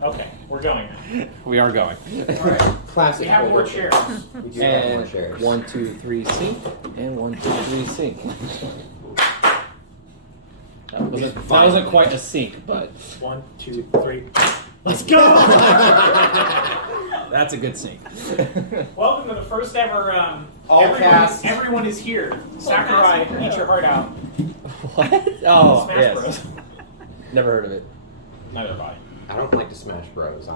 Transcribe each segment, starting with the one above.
Okay, we're going. We are going. Alright, classic. We have more chairs. We do have more And chairs. 1, 2, 3, sync. And 1, 2, 3, sync. That wasn't quite a sync, but 1, 2, 3. Let's go! that's a good sync. Welcome to the first ever. All cast. Everyone is here. Sakurai, eat your heart out. What? Oh, Smash yes. Bros. Never heard of it. Neither have I. I don't like to Smash Bros.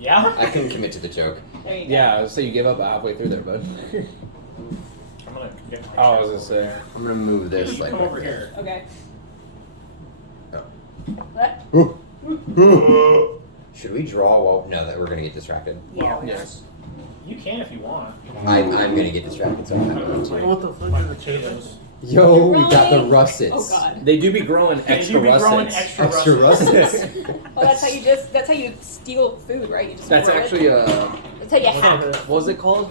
Yeah? I couldn't commit to the joke. There you go. Yeah, so you gave up halfway through there, bud. I'm gonna get my Oh, I chair. was gonna say. I'm gonna move this You like come right over there. here. Okay. Oh. What? Should we draw while... No, that we're gonna get distracted. Yeah. Yes. You can if you want. I'm gonna get distracted, so I'm not going to. What the fuck are the potatoes? Yo, we got the Growing. russets. Oh god. They do be growing They extra do be growing russets. extra russets. Well, that's how you steal food, right? You just That's grow it. actually That's how you hack. what was it called?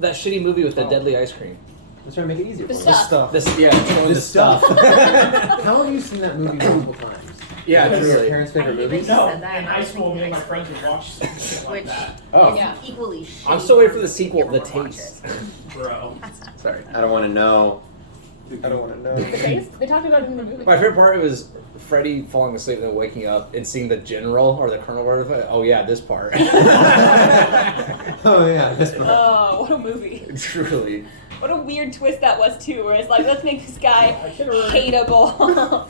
That shitty movie with the deadly ice cream. Let's try to make it easier The for you. stuff. This, yeah, it's showing the stuff. How have you seen that movie multiple times? Yeah, Is it your truly. parents' favorite movie? No, said that, in and I high was school, me and my thinking friends would watch something like Which- that. Oh, Yeah. Equally shitty. I'm still waiting for the ones. sequel, Never The would watch Taste. it. Bro. Sorry. I don't want to know. I don't want to know. The taste? They talked about it in the movie. My favorite part was Freddy falling asleep and then waking up and seeing the general or the colonel. Whatever. Oh yeah, this part. Oh yeah, this one. Oh, what a movie. Truly. What a weird twist that was too, where it's like, let's make this guy I could've remembered. hateable.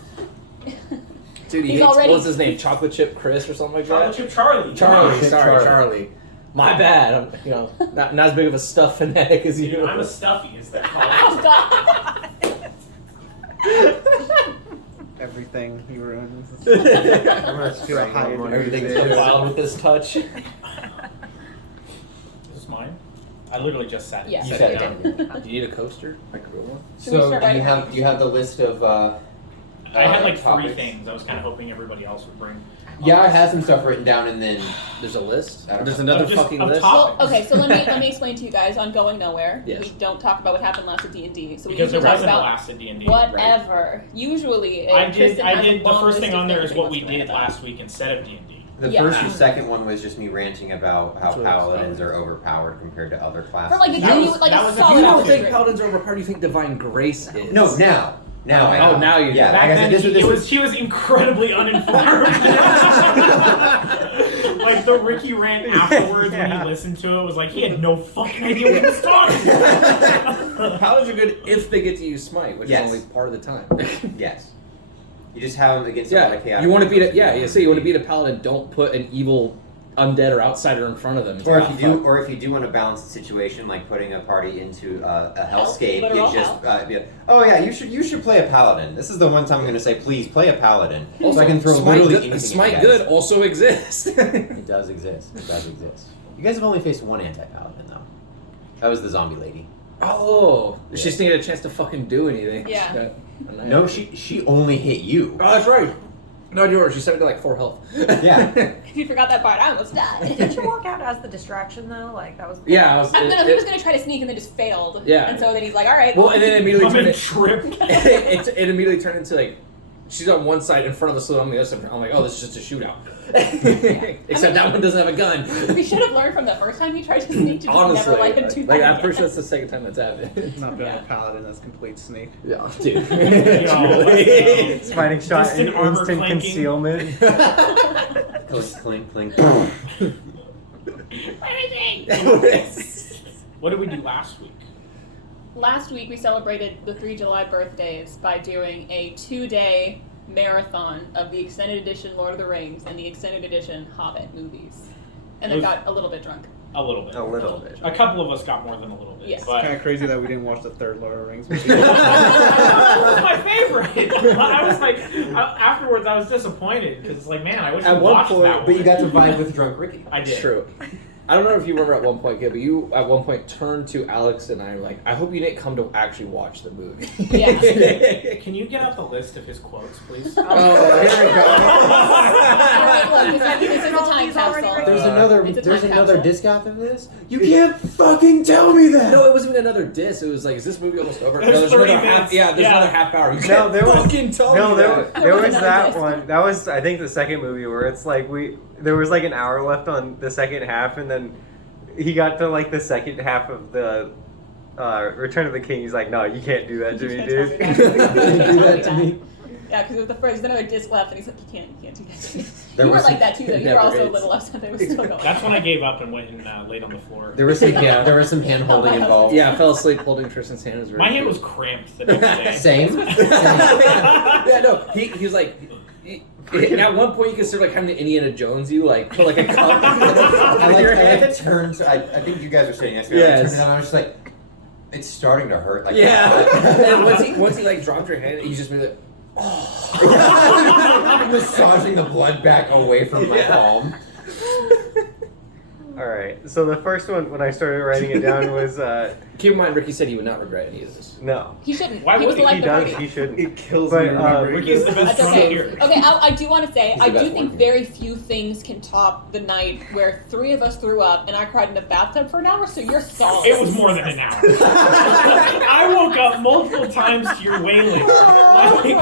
Dude, he He's hates, already- what was his name? Chocolate Chip Chris or something like Chocolate that? Chip Charlie. Charlie, Chip sorry, Charlie. Charlie. My bad. I'm, not as big of a stuff fanatic as you. I'm a stuffy, as they're called. Oh god. Everything he ruins. I'm gonna Feel strangle high him on Everything's your face. defiled with this touch. Is this mine? I literally just sat it. Yeah. You You said did. it. Do you need a coaster? Like a real one? Should we So start do you writing? have a list of? I had like 3 topics? things. I was kind of hoping everybody else would bring. Yeah, I had some stuff written down, and then There's a list? I don't There's know. another Of just- fucking of list? top- Well, okay, so let me explain to you guys on Going Nowhere. Yes. We don't talk about what happened last at D&D. So we Because there usually talk wasn't a about last at D&D. whatever. Usually, I did. Tristan I has a did. The long first list thing of on there things is he what wants we to rant did about. last week instead of D&D. the Yeah. first and second one was just me ranting about how That's what I was paladins are overpowered compared to other classes. For like a That was- genuine, like that a was a solid You don't house think district. Paladins are overpowered, you think Divine Grace is. No, now. Now I Oh, now you do. Yeah, Back like I then, said, this was she was incredibly uninformed. Like the Ricky rant afterwards when he listened to it was like he had no fucking idea what he was talking about. Paladins are good if they get to use Smite, which Yes. is only part of the time. Yes. You just have them against a lot Yeah, of chaotic. you want to beat forces. it. Yeah, you say you want to beat a paladin. Don't put an evil undead or outsider in front of them. It's Or not if you do, fun. or if you do want to balance the situation, like putting a party into a hellscape, literal you just be like, oh yeah, you should play a paladin. This is the one time I'm going to say, please play a paladin, so I can throw Smite literally good, anything. Smite at you good guys. also exists. It does exist. It does exist. You guys have only faced one anti-paladin though. That was the zombie lady. Oh, she just needed a chance to fucking do anything. Yeah. No, she only hit you. Oh, that's right. No, you're right. She said it to like 4 health. Yeah. If you forgot that part, I almost died. Didn't you walk out as the distraction though? Like that was. Yeah, I was. I'm gonna, he was gonna try to sneak and then just failed. Yeah. And so then he's like, all right. Well, and then it immediately I'm turned in it, trip. it immediately turned into like she's on one side in front of the saloon on the other side. I'm like, oh, this is just a shootout. Except that one doesn't have a gun. we should have learned from the first time he tried to sneak to just Honestly, never let him do like that I'm pretty sure again. that's the second time that's happened. Not been Yeah. a paladin that's complete sneak. Yeah, dude. Yo, let's go. It's fighting shot Instant and armor instant clanking. concealment. Clink, clink, clink. What did we do last week? Last week we celebrated the 3 July birthdays by doing a 2-day marathon of the extended edition Lord of the Rings and the extended edition Hobbit movies. And then got a little bit drunk. A little bit. A little bit. A couple of us got more than a little bit. Yes. But Kind of crazy that we didn't watch the third Lord of the Rings. that was my favorite. I was like, afterwards I was disappointed because like, man, I wish At we one watched point- that one. But you got to vibe with drunk Ricky. I did. It's true. I don't know if you remember at one point, Gib, but you at one point turned to Alex and I like, I hope you didn't come to actually watch the movie. Yeah. Can you get out the list of his quotes, please? Oh, here we go. Alright, look, this is all time these already capsule. written? There's It's a time another capsule. disc after this. You can't fucking tell me that. No, it wasn't even another disc. It was like, is this movie almost over? There's no, 30 another half. minutes. Yeah, there's Yeah. another half hour. You No, can't there was- fucking tell No, me that. there was Another that disc. one. That was, I think, the second movie where it's like there was like an hour left on the second half, and then he got to like the second half of the Return of the King. He's like, no, you can't do that to me, dude. You can't do that to me. Yeah, because with the first, there's another disc left, and he's like, you can't do that to me. There You were was like some- that too, though. You were Never also is. a little upset that it was still going. That's when I gave up and went and laid on the floor. There was some hand holding involved. Yeah, I fell asleep holding Tristan's hand. It was very My hand cute. was cramped the next day. Same. Yeah, no, he was like. And at one point, you could sort of like kind of Indiana Jones you like put like a cup I in your I hand. turned. I think you guys were sitting next to me. I Yes. turned it on. I was just like, it's starting to hurt. Like Yeah. And that. once he like dropped your hand, he just made it. Massaging the blood back away from my palm. All right. So the first one, when I started writing it down, was Keep in mind, Ricky said he would not regret any of this. no. He shouldn't. Why He was would the he? life He of the does. party. He shouldn't. It kills But, me remembering. Ricky's the best That's drunk okay. here. Okay, I do want to say, He's the I do best think one. very few things can top the night where 3 of us threw up and I cried in the bathtub for an hour, so you're solid. It was more than an hour. I woke up multiple times to your wailing. Like, And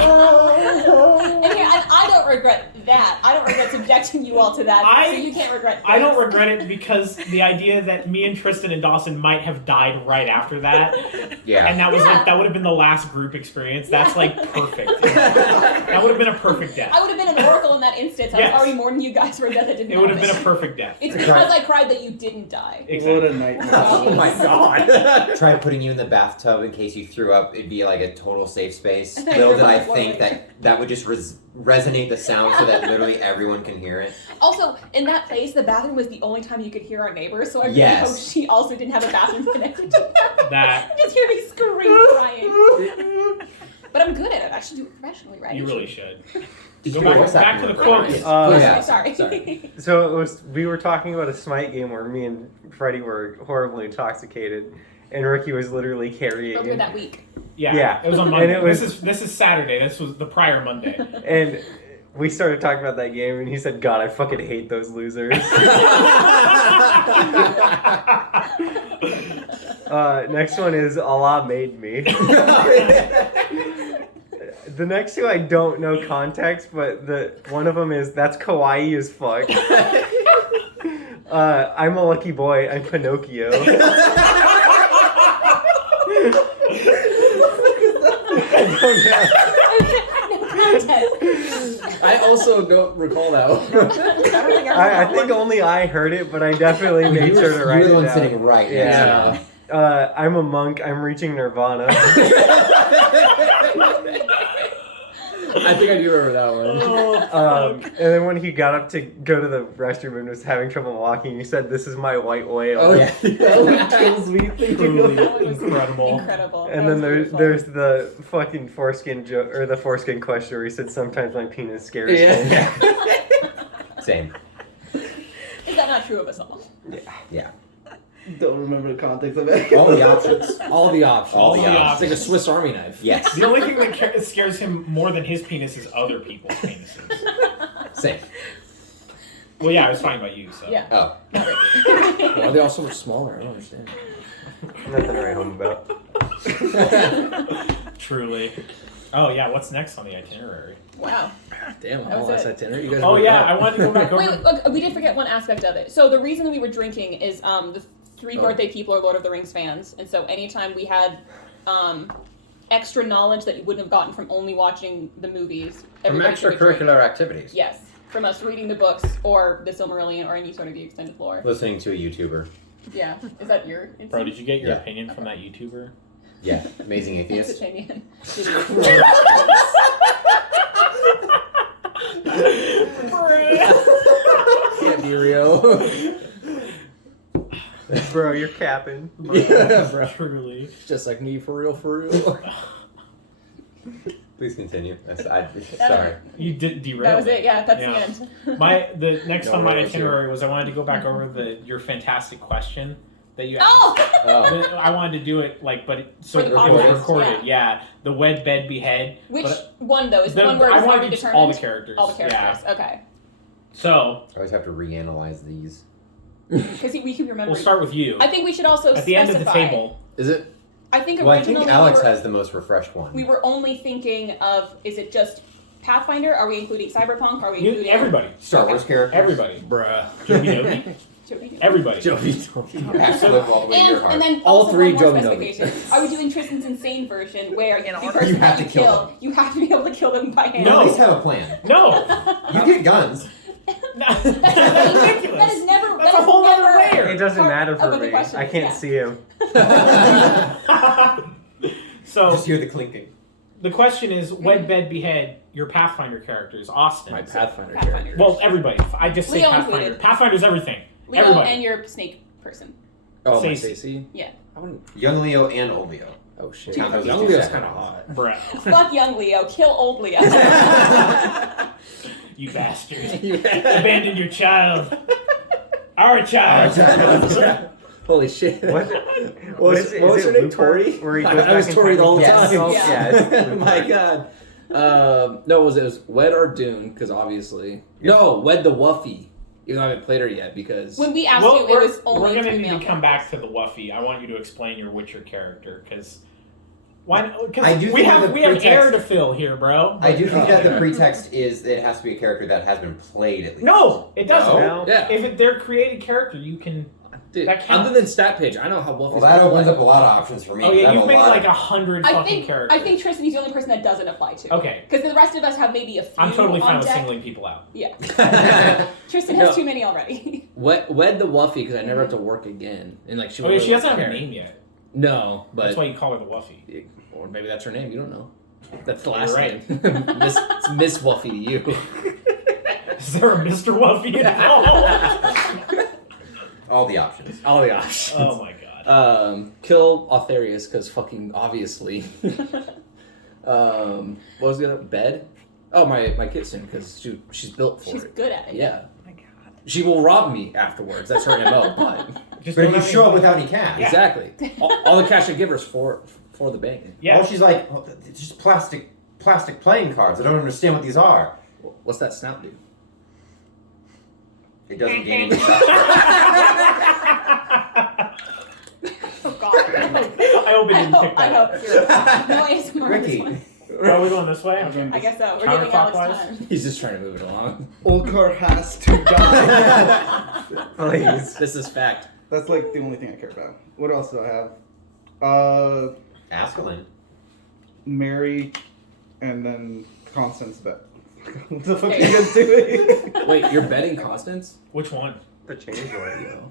I don't regret that. I don't regret subjecting you all to that, so you can't regret I don't this. regret it because the idea that me and Tristan and Dawson might have died right after that, Yeah. and that was Yeah. like that would have been the last group experience. That's like perfect. That would have been a perfect death. I would have been an oracle in that instance. I Yes. was already mourning you guys for a death that didn't It would have happen. been a perfect death. It's because I cried that you didn't die. What Exactly. a nightmare. Oh my god. Try putting you in the bathtub in case you threw up. It'd be like a total safe space. And then Little you're did I like, think that would just resonate the sound so that literally everyone can hear it. Also, in that place, the bathroom was the only time you could hear our neighbors, so I really Yes. hope she also didn't have a bathroom connected to that. That- Just hear me scream crying. But I'm good at it. I should do it professionally, right? You really should. Did Go you back, watch that back to the movie? quotes. Oh, yeah. Sorry. Sorry. So we were talking about a Smite game where me and Freddie were horribly intoxicated, and Ricky was literally carrying. Earlier him. that week. Yeah, Yeah. it was on And Monday. it was- This is Saturday. This was the prior Monday. And we started talking about that game, and he said, "God, I fucking hate those losers." Next one is Allah Made Me. The next two I don't know context, but one of them is that's kawaii as fuck. I'm a lucky boy. I'm Pinocchio. I don't know. I also don't recall that one. I don't think I think only I heard it, but I definitely made sure to write You're the it one down. sitting right next Yeah. to me. I'm a monk. I'm reaching nirvana. I think I do remember that one. And then when he got up to go to the restroom and was having trouble walking, he said, "This is my white whale." Oh, yeah. That kills me thinking Truly of it. incredible. Incredible. And then there's the fucking foreskin joke or the foreskin question where he said, "Sometimes my penis scares me." Yeah. Same. Is that not true of us all? Yeah. Don't remember the context of it. All the options. All the options. All the It's like a Swiss Army knife. Yes. The only thing that scares him more than his penis is other people's penises. Same. Well, yeah, I was talking about you, so. Yeah. Oh. Why are they all so much smaller? I don't understand. Nothing to write home about. Truly. Oh, yeah, what's next on the itinerary? Wow. Damn, That I'm was all last it. itinerary. You guys Oh, wrote yeah, that. I wanted to go back over. Wait, look, we did forget one aspect of it. So the reason that we were drinking is the 3 birthday people are Lord of the Rings fans, and so anytime we had extra knowledge that you wouldn't have gotten from only watching the movies, From everybody took a drink. extracurricular activities. Yes, from us reading the books or the Silmarillion or any sort of the extended lore. Listening to a YouTuber. Yeah, is that your instinct? Bro, did you get your Yeah. opinion from that YouTuber? Yeah. Amazing Thanks, atheist. opinion. Can't be real. Bro, you're capping. Yeah, bro. Truly. Just like me, for real, for real. Please continue. Sorry. You did derail That was me. it. Yeah, that's Yeah. the end. The next No, on my that was itinerary was I wanted to go back over your fantastic question that you asked. Oh. Oh. I wanted to do it so For the it was podcast, recorded. Yeah. The wed bed behead. Which But one though? Is the one where I it's wanted already to just determined? all the characters. All the characters. Okay. So I always have to reanalyze these. Because we keep remembering. we'll start with you. I think we should also At the end of the specify- table. Is it? I think Well, I originally think Alex we were, has the most refreshed one. we were only thinking of, is it just Pathfinder? Are we including Cyberpunk? Are we You, including everybody. Star Wars characters. Everybody. Bruh. Joby Nobi. Joby? Everybody. Joby. Pass live all the way to your heart. And then All also three one more Joby specification. Are we doing Tristan's insane version where In the order. person You have that to kill them. you have to be able to kill them by hand? No. At least have a plan. No. You get guns. That's That is never. That's that a is whole other never layer. It doesn't part matter of for the me. questions, I can't yeah. see him. So Just hear the clinking. the question is, wed, bed, behead your Pathfinder characters, Austin. My Pathfinder Pathfinder. character. Well, everybody. I just say Leo Pathfinder. included. Pathfinder's everything. Leo Everybody. and your snake person. Oh, my Stacey. Stacey? Yeah. I wouldn't. Young Leo and old Leo. Oh, shit. Count those Young two Leo's separate kind of ones. hot. Bruh. Fuck young Leo. Kill old Leo. You bastard. Abandoned your child. Our child. Holy shit. What? What is was it her name? Looper? Tori? Where he I goes back was in Tori time the whole and- time. Oh, Yeah. yeah, it's Looper. My god. No, it was Wed or Dune, because obviously. No, Wed the Wuffy. Even though I haven't played her yet, because. When we asked Well, you, it we're was only going to three need male to come back characters. to the Wuffy. I want you to explain your Witcher character, because. Why? I Because do we think have the we have pretext- air to fill here, bro. I do think that the pretext is that it has to be a character that has been played at least. No, it doesn't. No. Yeah. If they're created character, you can. Dude, that counts. other than Stat Page, I know how Wuffy's. Well, that opens up a lot of options for me. Oh 'cause I yeah, have you've a made lot like of- 100 I fucking think characters. I think Tristan is the only person that doesn't apply to. Okay. Because the rest of us have maybe a few. I'm totally fine on with deck. singling people out. Yeah. Wed Tristan No. has too many already. the Wuffy, because I never have to work again. And like she. Oh would yeah, she really doesn't have a care. name yet. No, but. That's why you call her the Wuffy. Or maybe that's her name. You don't know. That's the You're last right. name. It's Miss Wuffy to you. Is there a Mr. Wuffy involved? all the options. All the options. Oh my god. Kill Autharius because fucking obviously. What was the other bed? Oh, my kitten because she's built for She's it. good at it. Yeah, Oh my god. she will rob me afterwards. That's her MO. But Just But if don't you have show up any- without any cash, Yeah. exactly, all the cash I give her is for the bank. Yeah. all she's like, oh, it's just plastic playing cards. I don't understand what these are. What's that snout do? It doesn't gain any stuff. Oh god. I hope it didn't pick I that up. hope you're no ASMR on this Ricky. one. Are we going this way? Okay. I guess so. We're giving Alex Counterclockwise? time. He's just trying to move it along. Olkar has to die. Please. This is fact. That's like the only thing I care about. What else do I have? Askelin. Mary, and then Constance bet. What the fuck are you guys doing? Wait, you're betting Constance? Which one? The change one. Yo.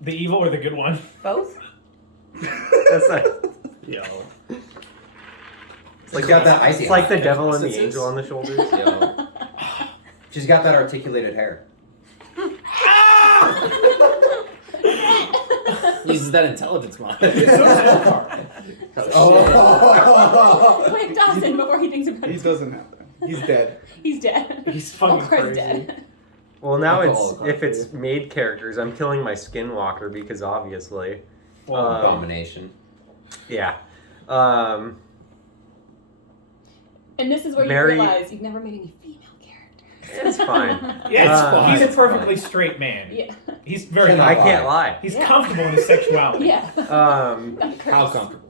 The evil or the good one? Both? That's like, Yo. She's got that icy. it's like the hot. devil and the Constances? angel on the shoulders. Yo. She's got that articulated hair. Uses that intelligence mod. So does Elkar. Oh. Quick, Dawson, before he thinks about He it. doesn't have that. He's dead. He's dead. He's fucking Of course crazy. dead. Well, now I'll it's call if it. it's made characters, I'm killing my skinwalker because obviously, Abomination. yeah. And this is where Mary- you realize you've never made any female characters. It's fine. Yeah, it's Uh, he's a it's perfectly straight man. Yeah. He's very Cannot I comfortable. can't lie. He's Yeah. comfortable in his sexuality. Yeah. That How curse. comfortable?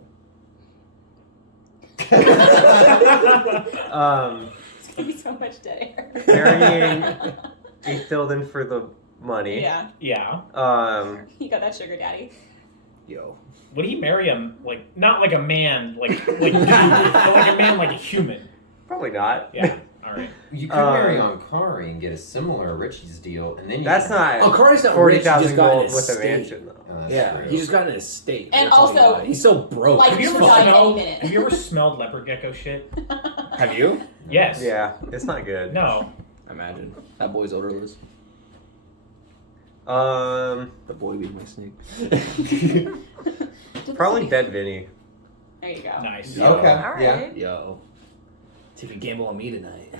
It's gonna be so much dead air. Marrying a Thilden for the money. Yeah. Yeah. You got that sugar daddy. Yo. Would he marry him like not like a man, like dude, but like a man, like a human? Probably not. Yeah. All right. You could marry on Kari and get a similar Richie's deal, and then you That's can- not Oh, Kari's not rich. He 40,000 just got an gold with a estate. mansion though. Oh, that's Yeah, true. he just got an estate. And That's all he also, got. he's so broke. like, Have you He's ever gonna die any smelled? minute. Have you ever smelled leopard gecko shit? Have you? Yes. Yeah, it's not good. No. Imagine that boy's odorless. The boy being my snake. Probably dead Vinny. There you go. Nice. Yeah. Okay. All Yeah. right. Yo, take a gamble on me tonight.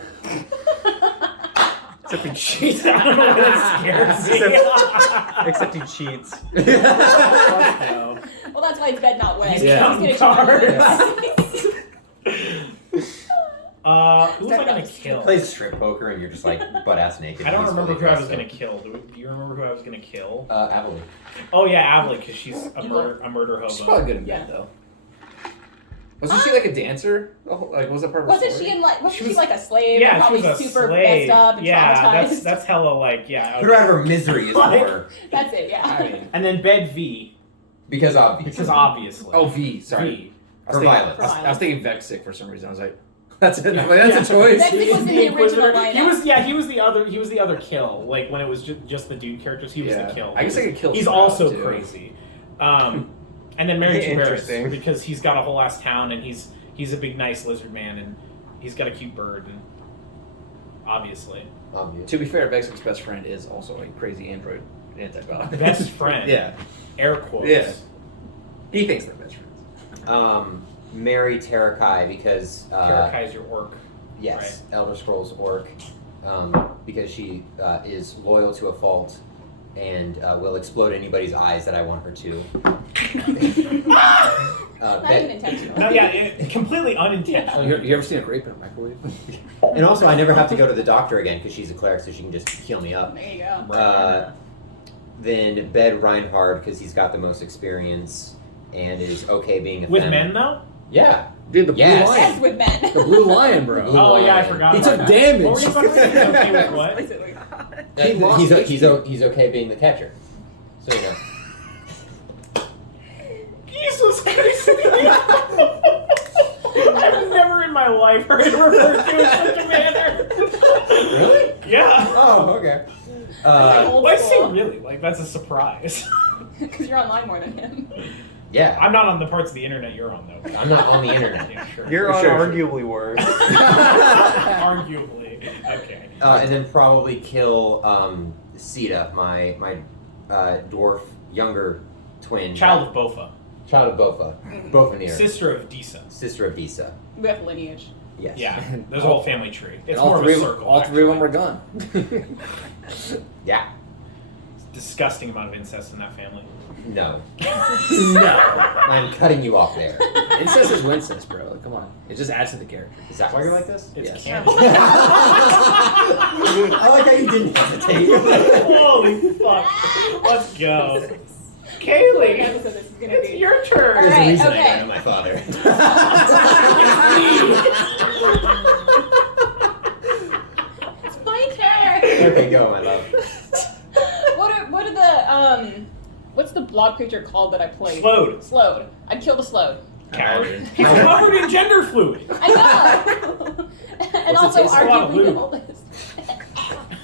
Except he, Jeez, I don't know what scares me. except he cheats. No. Well, that's why it's bed not wed. Yeah. He's gonna cheat on Cards. you. Who was I gonna kill? Plays strip poker and you're just like butt ass naked. I don't He's remember fully who I was dressed gonna kill. Do you remember who I was gonna kill? up. Abilene. Oh yeah, Avli, because she's a Evil. murder She's hobo. probably good in Yeah. bed though. Wasn't she like a dancer? Like, was that part of her Wasn't story? she in like? Wasn't She she, was- like a slave? Yeah, and she was probably a super slave. messed up and Yeah, traumatized. that's hella like yeah. Put her out of her misery is Like- more That's it. Yeah. I mean, And then Bed V, because obvious. because obviously. oh V, sorry. V. I was For thinking- violence. I was thinking Vexic for some reason. I was like, that's it. Yeah. Like, that's a choice. Vexic was in the Inquisitor. original He lineup. was the other kill. Like when it was just the dude characters, he was Yeah. the kill. I guess I could kill. He's Sprout, also too. crazy. And then Mary Tavares Interesting. because he's got a whole ass town and he's a big nice lizard man and he's got a cute bird and obviously Obvious. To be fair, Vexic's best friend is also a crazy android antibot. best friend. Yeah, Air quotes. Yeah. he thinks they're best friends. Marry Terakai because Karakai's your orc. yes, Elder Scrolls Orc, because she is loyal to a fault and will explode anybody's eyes that I want her to. Not Bet- even intentional. No, completely unintentional. You ever seen a grape in a microwave? and also, I never have to go to the doctor again because she's a cleric, so she can just heal me up. There you go. Then Bed Reinhard because he's got the most experience and is okay being a With femme. men though? Yeah. Dude, the blue Yes. Yes, lion. with men. The blue lion, bro. Blue Oh yeah, I lion. forgot. He about took that. damage. What were you talking about? He's okay with what? He lost He's okay being the catcher. So you know. Jesus Christ! I've never in my life heard it referred to in such a manner. Really? Yeah. Oh, okay. Old Why say school. really? Like that's a surprise. Because you're online more than him. Yeah. I'm not on the parts of the internet you're on though. I'm not on the internet. Yeah, sure. You're on Sure, sure. arguably worse. Arguably. Okay. And then probably kill Sita, my dwarf younger twin. Child of Bofa. Child of Bofa. Bofanir. Sister of Disa. Sister of Disa. With lineage. Yes. Yeah. There's a whole family tree. And It's all more of three a of circle. all three of them actually. were gone. Yeah. Disgusting amount of incest in that family. No. No. I'm cutting you off there. Incest is Wincest, bro. Like, come on. It just adds to the character. Is that why you're like this? It's Yes. canon. I like how you didn't hesitate. Holy fuck. Let's go. What Kaylee, episode this is gonna it's be. your turn. All There's right, a reason okay. I know my father. It's my turn. Okay, go, my love. What are the what's the blob creature called that I played? Slowed. Slowed. I'd kill the slowed. Coward. He's covered in gender fluid. I know. And What's it also taste? A lot of arguably blue. the oldest.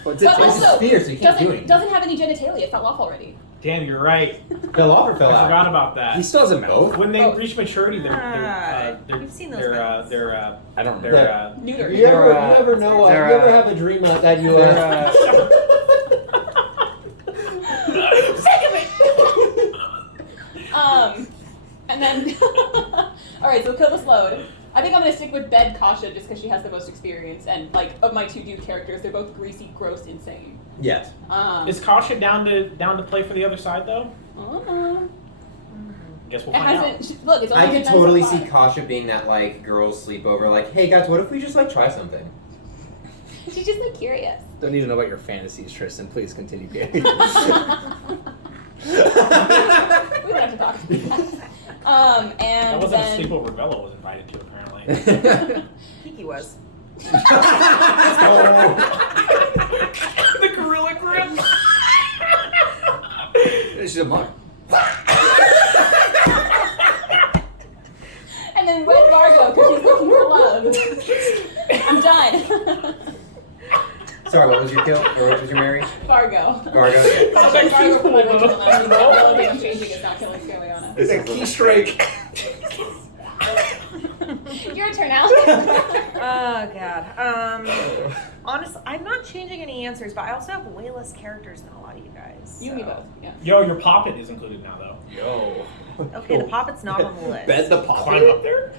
What's it But taste? also fierce, so you can't do anything. doesn't have any genitalia. It fell off already. Damn, you're right. Fell off or fell I out? forgot about that. He still has a mouth. When they Oh. reach maturity, they're You've seen those they're movies. I don't they're remember. Neuter. You ever, They're, you never know. they're, you ever have a dream that you they're, And then all right, so kill the slowed. I think I'm gonna stick with Bed Kasha just because she has the most experience, and like of my two dude characters, they're both greasy, gross, insane. Yes. Is Kasha down to play for the other side though? Guess we'll It find out. hasn't. Look, it's only I been could done totally so see far. Kasha being that like girls sleepover. Like, hey guys, what if we just like try something? She's just like curious. Don't need to know about your fantasies, Tristan. Please continue. We don't have to talk about that. That And wasn't then a sleepover Bella was invited to apparently. Kiki was. The gorilla grip. She's a monk. and then wed Margot because she's looking for love. I'm done. Sorry, what was your kill? Or what was your Marry? Fargo. Gargo. Fargo for my original name. The only thing I'm changing is not killing Skeliana. It's a key strike. Your turn, Al. Oh god. Honestly, I'm not changing any answers, but I also have way less characters than a lot of you guys. You and me so- both. Yeah. Yo, your poppet is included now though. Yo. Okay, the poppet's not on the list. Bed the Climb up poppet. there.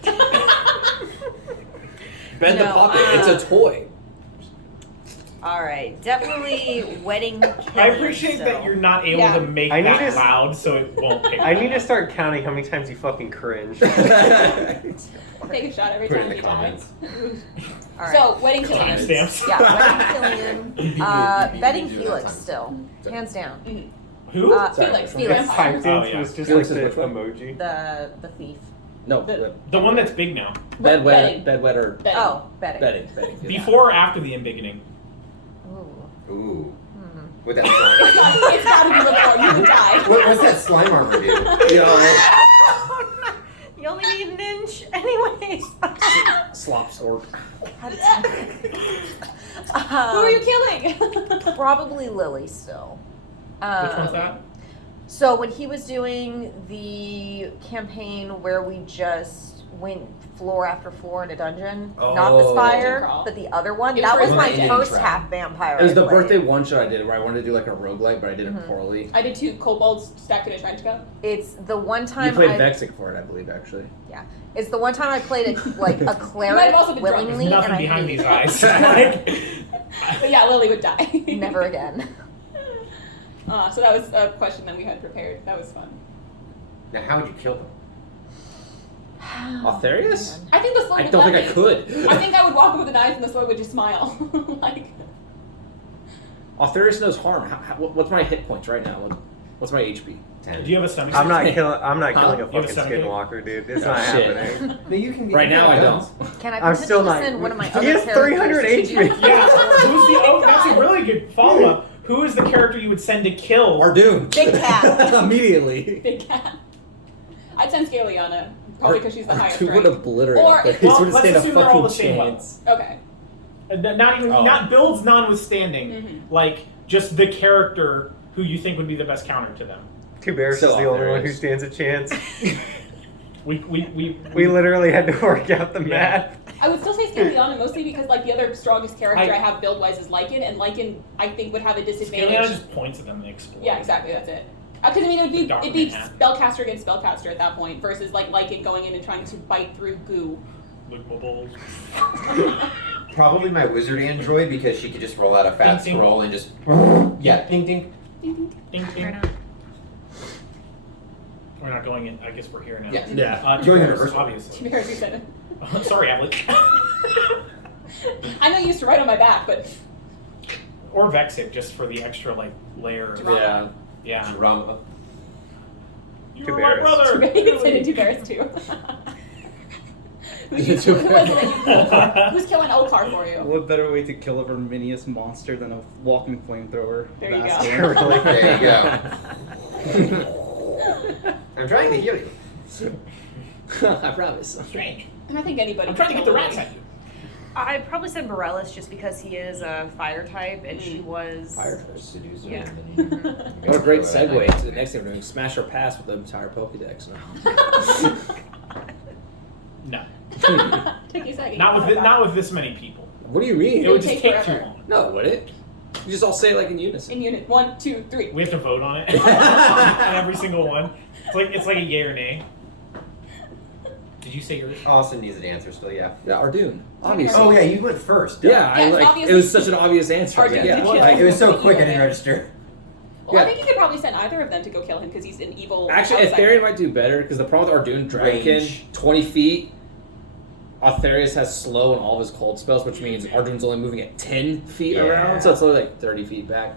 Bed the No, poppet. It's a toy. All right, definitely wedding killing. I appreciate that you're not able to make I need that to- loud, so it won't pick I up. need to start counting how many times you fucking cringe. Take a shot every Put it time in the you comments. All right. So, wedding killing. Timestamps. Yeah, wedding Killian. Betting Do it Felix on time. still, hands down. Who? Felix. Felix. Vampire. Oh, yeah. was just Felix like is the which one? emoji. The thief. No, The one that's big now. Betting. bedwetter, Betting. Oh, betting. betting. Yeah. Before or after the embiggening? Ooh. Ooh. Hmm. With that slime. It's gotta be before you would die. What's that slime armor do? You only need an inch, anyways. Slop sword. Who are you killing? Probably Lily still. Which one's that? So when he was doing the campaign where we just went floor after floor in a dungeon, not the Oh. Spire, Dungeon crawl. but the other one, It that was was for my Indian first tribe. half vampire. It was I the played. birthday one shot I did where I wanted to do like a roguelike, but I did it Mhm. poorly. I did 2 kobolds stacked in a trench coat. It's the one You time played I. Vexic for it, I believe, actually. It's the one time I played a like a might have cleric also been drunk. willingly, There's and nothing I behind hated these it. eyes. Like, But yeah, Lily would die. Never again. So that was a question that we had prepared. That was fun. Now, how would you kill them? Altharius? I think the sword I would don't let think I me. could. I think I would walk up with a knife and the sword would just smile. Like, Altharius knows harm. What's my hit points right now? What's my HP? 10. do you have a stomach? I'm not sensor? killing. I'm not Huh? killing a You have a fucking stomach ache? skinwalker, dude. It's Oh, not shit. happening. No, you can. Right now, I guns. don't. Can I I'm still potentially not. send one of my He other has 300 characters to do- HP. Yeah. Who's the? Oh, that's a really good follow up. Who is the character you would send to kill? Ardoon. Big cat. Immediately. big cat. I'd send Scaliana. Probably because she's the highest Ardoon would rank. obliterate Or Altharius. if- well, Wouldn't let's stand a assume they're all the fucking same level. chance. Okay. Not even Oh. not builds nonwithstanding. Mhm. Like just the character who you think would be the best counter to them. Two Bears So is the only one who Altharius. stands a chance. We We literally had to work out the Yeah. math. I would still say Scaliana mostly because like the other strongest character I I- have build wise is Lycan, and Lycan I think would have a Scaliana disadvantage. just points at them and explodes. Yeah, exactly. That's it. Because I mean, it'd be Document that. spellcaster against spellcaster at that point versus like Lycan going in and trying to bite through goo. Like bubbles. Probably my wizard android because she could just roll out a fat Ding, ding. scroll and just. Yeah, ding ding. Ding, ding. Right on. We're not going in. I guess we're here now. Yeah. Yeah. Going Bears, universal. obviously. Bears, you said it. Sorry, Ablet. I know you used to write on my back, but Or Vexic, just for the extra like layer. Of, Yeah. yeah. Drama. You Two were my bears. brother. you could send it to Bears too. Who was it that you pulled for? Who's killing Okar for you? What better way to kill a verminious monster than a walking flamethrower? There you Vast go. one. Really? There you go. I'm trying to heal you. I promise. Strange. And I think anybody. I'm trying to can get the kill rats Lily. at you. I'd probably send Morellis just because he is a fire type and she was. Fire. Seducer. Yeah. And then you What a great segue to the next thing we're doing. Smash or pass with the entire Pokédex. No. Take a second. Not with this many people. What do you mean? It would would just take take too forever. long. No, would it? You just all say it like in unison. In unit 1, 2, 3. We have to vote on it. On every single one. It's like a yay or nay. Did you say yours? Austin needs an answer still, yeah. Yeah, Ardoon. Obviously. Oh yeah, you went first. Yeah, I Yes, like. It obviously. was such an obvious answer. Ardoon Yeah. to kill. Like, it was so The quick I evil didn't man. register. Well, I Yeah. think you could probably send either of them to go kill him because he's an evil. Actually, outsider. Aetherian might do better because the problem with Ardoon, Dragonkin, Range. 20 feet. Altharius has slow in all of his cold spells, which means Ardoon's only moving at 10 feet Yeah. around. So it's literally like 30 feet back,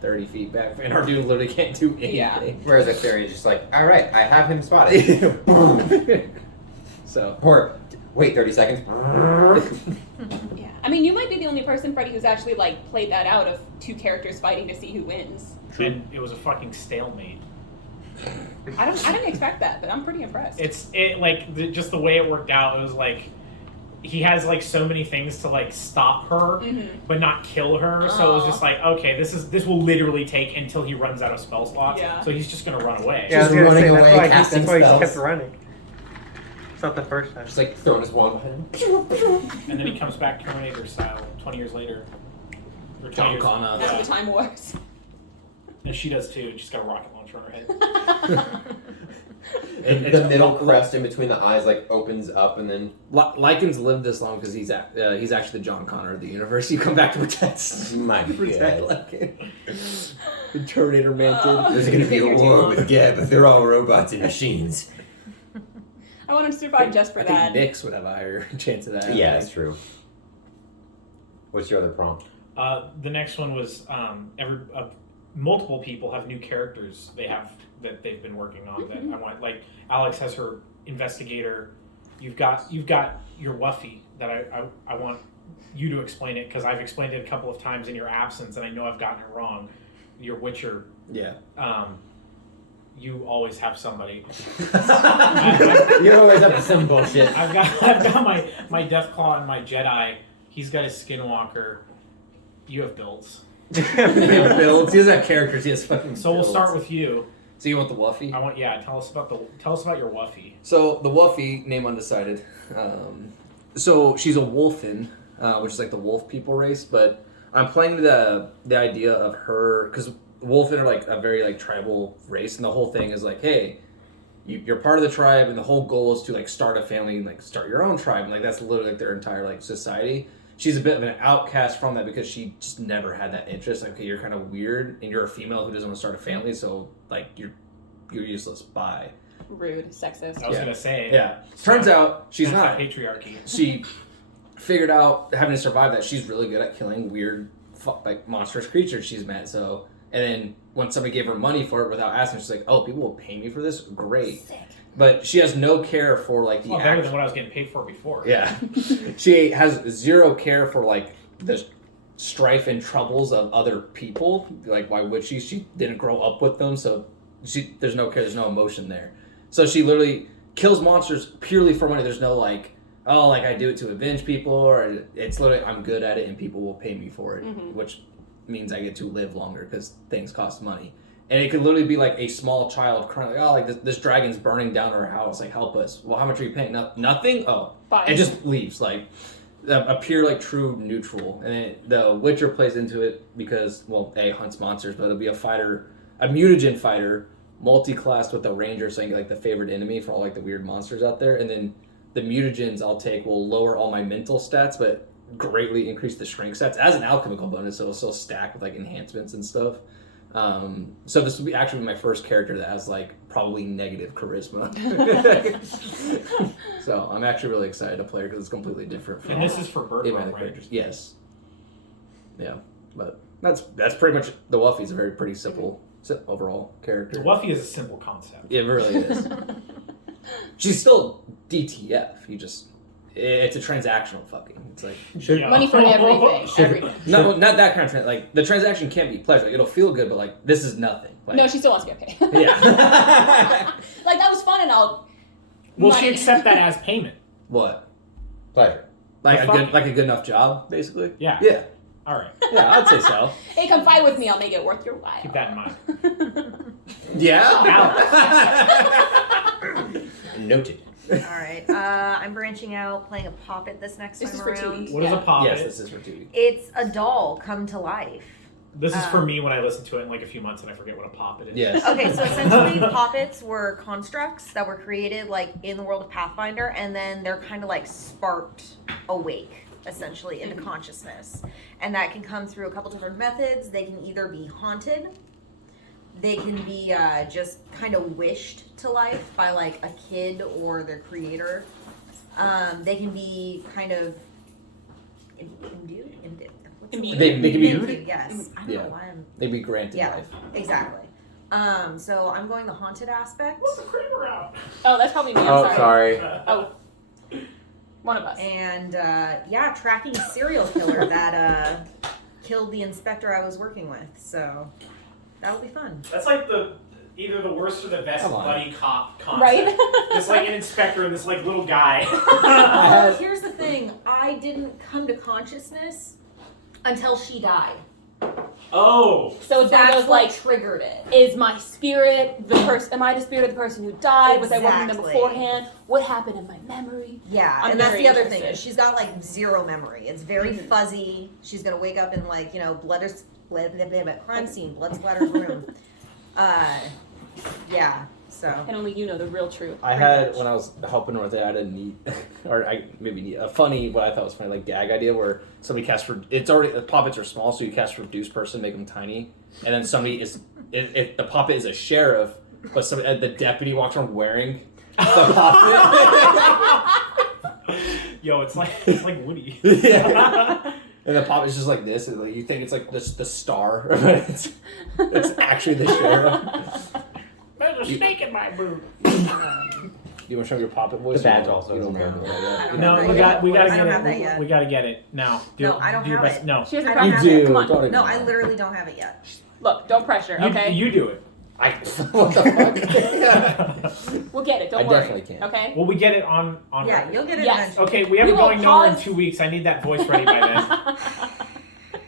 30 feet back. And Ardoon literally can't do Yeah. anything. Whereas Ethereum is just like, alright, I have him spotted. Boom. So. Or, wait 30 seconds. Yeah. I mean, you might be the only person, Freddie, who's actually like played that out of 2 characters fighting to see who wins. And it was a fucking stalemate. I didn't expect that, but I'm pretty impressed. Just the way it worked out. It was like he has like so many things to like stop her, but not kill her. So it was just like, okay, this will literally take until he runs out of spell slots. Yeah. So he's just gonna run away. Yeah, I was Just gonna running say, away, that's casting why he spells. kept running. It's not the first time. Just like throwing his wand behind him. And then he comes back Terminator style 20 years later. Or 20 John years- Connor. After Yeah. the Time Wars. And she does too. She's got a rocket launcher on her head. And the middle crest in between the eyes like opens up and then Lycans lived this long because he's actually the John Connor of the universe. You come back to protect my protect God. Lycan. The Terminator Mantis. There's gonna be a Figure too war long. with Geb, but they're all robots and machines. I want him to survive just for I think that. Nyx would have a higher chance of that. Yeah, that's true. What's your other prompt? The next one was multiple people have new characters that they've been working on that I want. Like Alex has her investigator. You've got your Wuffy that I want you to explain it because I've explained it a couple of times in your absence and I know I've gotten it wrong. Your Witcher. Yeah. You always have somebody. You're always up to some bullshit. I've got my Deathclaw and my Jedi. He's got his Skinwalker. You have builds. Builds. He doesn't have characters. He has fucking. So we'll builds. start with you. So you want the Wuffy? Tell us about your Wuffy. So the Wuffy, name undecided. So she's a Wolfen, which is like the wolf people race. But I'm playing the idea of her because Wolfen are like a very like tribal race, and the whole thing is like, hey, you're part of the tribe, and the whole goal is to like start a family and like start your own tribe, and like that's literally like their entire like society. She's a bit of an outcast from that because she just never had that interest. Like, okay, you're kind of weird, and you're a female who doesn't want to start a family, so like you're useless. Bye. Rude, sexist. I was Yeah. gonna say. Yeah. Turns out she's not. Patriarchy. She figured out having to survive that she's really good at killing weird, like monstrous creatures she's met. So, and then when somebody gave her money for it without asking, she's like, "Oh, people will pay me for this? Great!" Sick. But she has no care for like the Well, better than act. what I was getting paid for before. Yeah, she has zero care for like the strife and troubles of other people. Like, why would she? She didn't grow up with them, so there's no care, there's no emotion there. So she literally kills monsters purely for money. There's no like, oh, like I do it to avenge people, or it's literally I'm good at it and people will pay me for it, which means I get to live longer because things cost money. And it could literally be like a small child crying, like, oh, like this dragon's burning down our house, like help us. Well, how much are you paying? Nothing? Oh, Bye. it just leaves, like a pure like true neutral. And then the Witcher plays into it because, well, A, hunts monsters, but it'll be a fighter, a mutagen fighter, multi-classed with the ranger, so I can get like the favorite enemy for all like the weird monsters out there. And then the mutagens I'll take will lower all my mental stats, but greatly increase the shrink stats as an alchemical bonus, so it'll still stack with like enhancements and stuff. So this will be actually my first character that has like probably negative charisma. So I'm actually really excited to play her because it's completely different from And this is for any of my Birdwell, other right? characters. Yes. Yeah, but that's pretty much the Wuffy's a very pretty simple overall character. The Wuffy is a simple concept. It really is. She's still DTF. It's a transactional fucking. It's like Yeah. Money for everything. Everything. no, not that kind of like the transaction can't be pleasure. Like, it'll feel good, but like this is nothing. Like, No, she still wants to get paid. yeah. Like that was fun and all. Will money. she accept that as payment? What? Pleasure. Like The fuck? a good enough job, basically. Yeah. Yeah. All right. Yeah, I'd say so. Hey, come fight with me. I'll make it worth your while. Keep that in mind. Yeah. Noted. All right. I'm branching out, playing a poppet this next This time is for around. 2 What is a pop? Yes, this is for 2 weeks. It's a doll come to life. This is for me when I listen to it in like a few months and I forget what a pop it is. Yes. Okay, so essentially poppets were constructs that were created like in the world of Pathfinder, and then they're kind of like sparked awake essentially into consciousness. And that can come through a couple different methods. They can either be haunted, they can be just kind of wished to life by like a kid or their creator. They can be kind of imbued. Imbued. They can be- Imbued, yes. I don't Yeah. know why I'm. They'd be granted Yeah, life. exactly. So I'm going the haunted aspect. What's the Kramer out? Oh, that's probably me. I'm Oh, sorry. sorry. Oh. One of us. And yeah, tracking a serial killer that killed the inspector I was working with. So that'll be fun. That's like either the worst or the best Come on. buddy cop concept. Right? Just like an inspector and this like little guy. Well, here's the thing: I didn't come to consciousness until she died. Oh. So it's one of That's those what like, triggered it. is my spirit the person? Am I the spirit of the person who died? Was I working with them Exactly. beforehand? What happened in my memory? Yeah, I'm and that's very the other thing. interested. Is she's got like zero memory. It's very fuzzy. She's gonna wake up in like crime scene, blood splattered room. Yeah, So And only you know the real truth. I had when I was helping her with it, I had a neat, or a funny, what I thought was funny, like gag idea where somebody casts for. It's already the poppets are small, so you cast reduced person, make them tiny, and then somebody is if the poppet is a sheriff, but the deputy walks around wearing the poppet. Yo, it's like Woody. Yeah. And the pop is just like this, and like you think it's like the star, but it's actually the sheriff. There's a snake in my boot. You want to show your poppet voice? The badge You also don't is remember down. that. No, I we got to don't get have that it. yet. We got to get it now. No, I don't do your have best. it. No, She hasn't I don't practiced have it. do. Come on. Don't no, I ignore literally don't have it yet. Look, don't pressure, okay? You do it. what the fuck? We'll get it. Don't I worry. definitely can. Okay? Well, we get it on Yeah, record. you'll get it Yes. eventually. Okay, we have We it will going nowhere in pause- 2 weeks. I need that voice ready by then.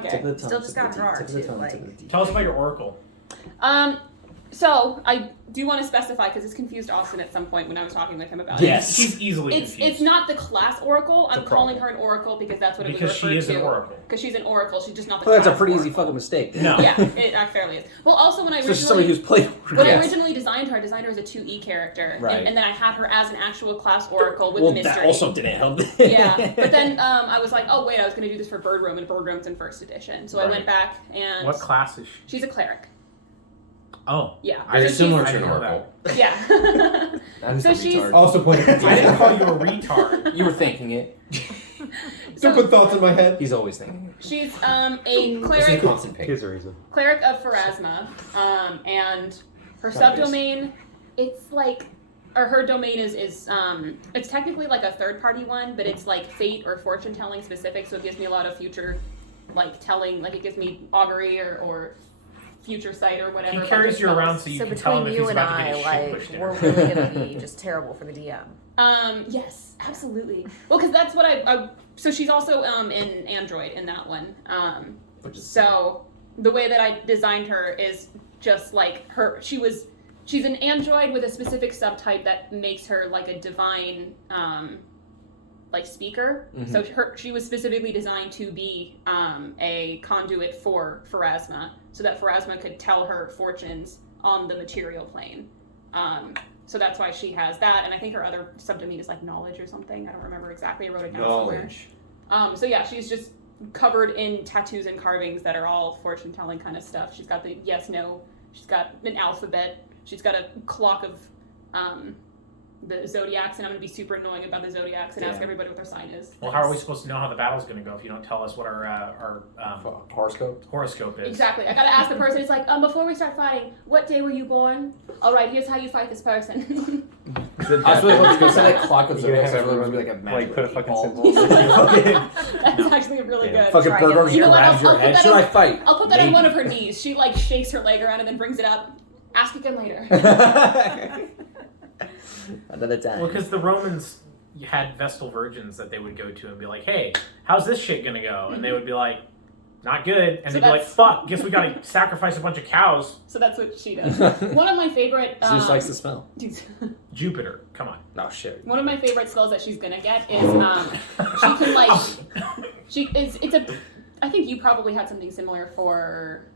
Okay. Still just got drawer, too, like- Tell us about your oracle. So I do want to specify because this confused Austin at some point when I was talking with him about Yes. She's easily it. It's confused. not the class oracle. I'm a calling problem. her an oracle because that's what it Because was she referred is to. an oracle. Because she's an oracle. She's just not the Well, that's a class pretty easy oracle. fucking mistake. No. Yeah, it fairly is. Well, also when I Especially somebody who's originally played. when I Yes. originally designed her, I designed her as a 2E character, Right. and then I had her as an actual class oracle with Well, mystery. that also didn't help. Yeah, but then I was like, oh wait, I was going to do this for Bird Room, and Bird Room's in first edition. So I Right. went back and What class is she? she's a cleric. Oh. Yeah, Very so similar I to an didn't know oracle. Yeah. I'm So just a she's- retard. Also pointed I didn't call you a retard. You were thinking it. Don't put thoughts in my head. He's always thinking it. She's a It's a cleric constant pace. Here's a reason. cleric of Pharasma, and her Obvious. subdomain, it's like, or her domain is it's technically like a third party one, but it's like fate or fortune telling specific, so it gives me a lot of future, like telling, like it gives me augury or future sight or whatever. He like carries it you spells. around so you So can tell him between if you he's and about to I, get his shit pushed in. we're really gonna be just terrible for the DM. Yes, absolutely. Well, because that's what I so she's also in Android in that one. So the way that I designed her is just like her. She's an android with a specific subtype that makes her like a divine, like speaker. Mhm. So she was specifically designed to be a conduit for Pharasma, so that Pharasma could tell her fortunes on the material plane. So that's why she has that, and I think her other subdomain is like knowledge or something. I don't remember exactly. I wrote it down somewhere. Knowledge. So yeah, she's just covered in tattoos and carvings that are all fortune telling kind of stuff. She's got the yes, no. She's got an alphabet. She's got a clock of the zodiacs, and I'm gonna be super annoying about the zodiacs and ask Yeah. everybody what their sign is. Well, how are we supposed to know how the battle's going to go if you don't tell us what our Horoscope? horoscope is? Exactly. I gotta ask the person. It's like, before we start fighting, what day were you born? All right, here's how you fight this person. I was really hoping to say that clock was You're gonna have everyone everyone be like a like put a fucking symbol. That's actually really good. Fucking Try bird again. just You know what, grabs I'll your put head. that Should on- I fight? I'll put that on Maybe. one of her knees. She like shakes her leg around and then brings it up. Ask again later. Another time. Well, because the Romans had Vestal virgins that they would go to and be like, "Hey, how's this shit gonna go?" And they would be like, "Not good." And So they'd be like, that's- "Fuck, guess we gotta sacrifice a bunch of cows." So that's what she does. One of my favorite. Zeus likes the smell. Jupiter, come on. No shit. One of my favorite skills that she's gonna get is she can like it's a. I think you probably had something similar for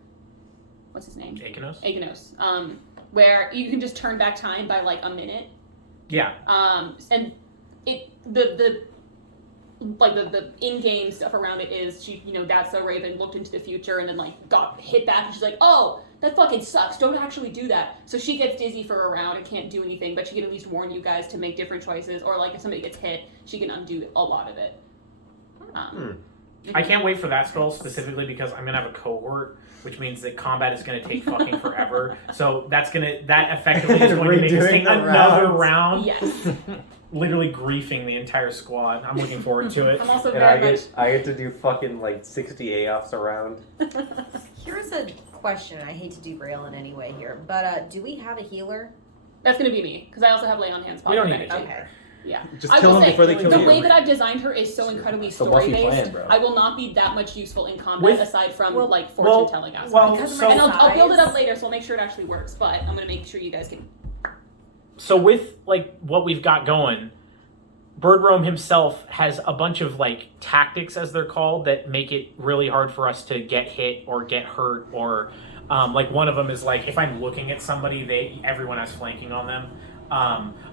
what's his name? Akenos? Agenos. Where you can just turn back time by like a minute. Yeah. And it the in-game stuff around it is she, that's so Raven looked into the future and then like got hit back and she's like, oh, that fucking sucks, don't actually do that. So she gets dizzy for a round and can't do anything, but she can at least warn you guys to make different choices, or like if somebody gets hit, she can undo a lot of it. I can't wait for that spell specifically because I'm gonna have a cohort, which means that combat is gonna take fucking forever. So that effectively is going to make us Redoing take the another rounds. round, Yes. literally griefing the entire squad. I'm looking forward to it. I'm also And I very much get to do fucking like 60 AOFs around. Here's a question. I hate to derail in any way here, but do we have a healer? that's gonna be me, because I also have lay on hands. We don't pocket need energy. it. Okay. Yeah. Just I kill will them say, before they kill the you. way that I've designed her is so incredibly It's a wealthy story based. plan, bro. I will not be that much useful in combat With- aside from Well- like fortune telling aspects. well, Because of so my and I'll build it up size. later, so I'll make sure it actually works. But I'm gonna make sure you guys can. So with like what we've got going, Birdrome himself has a bunch of like tactics, as they're called, that make it really hard for us to get hit or get hurt or Like one of them is like if I'm looking at somebody, everyone has flanking on them.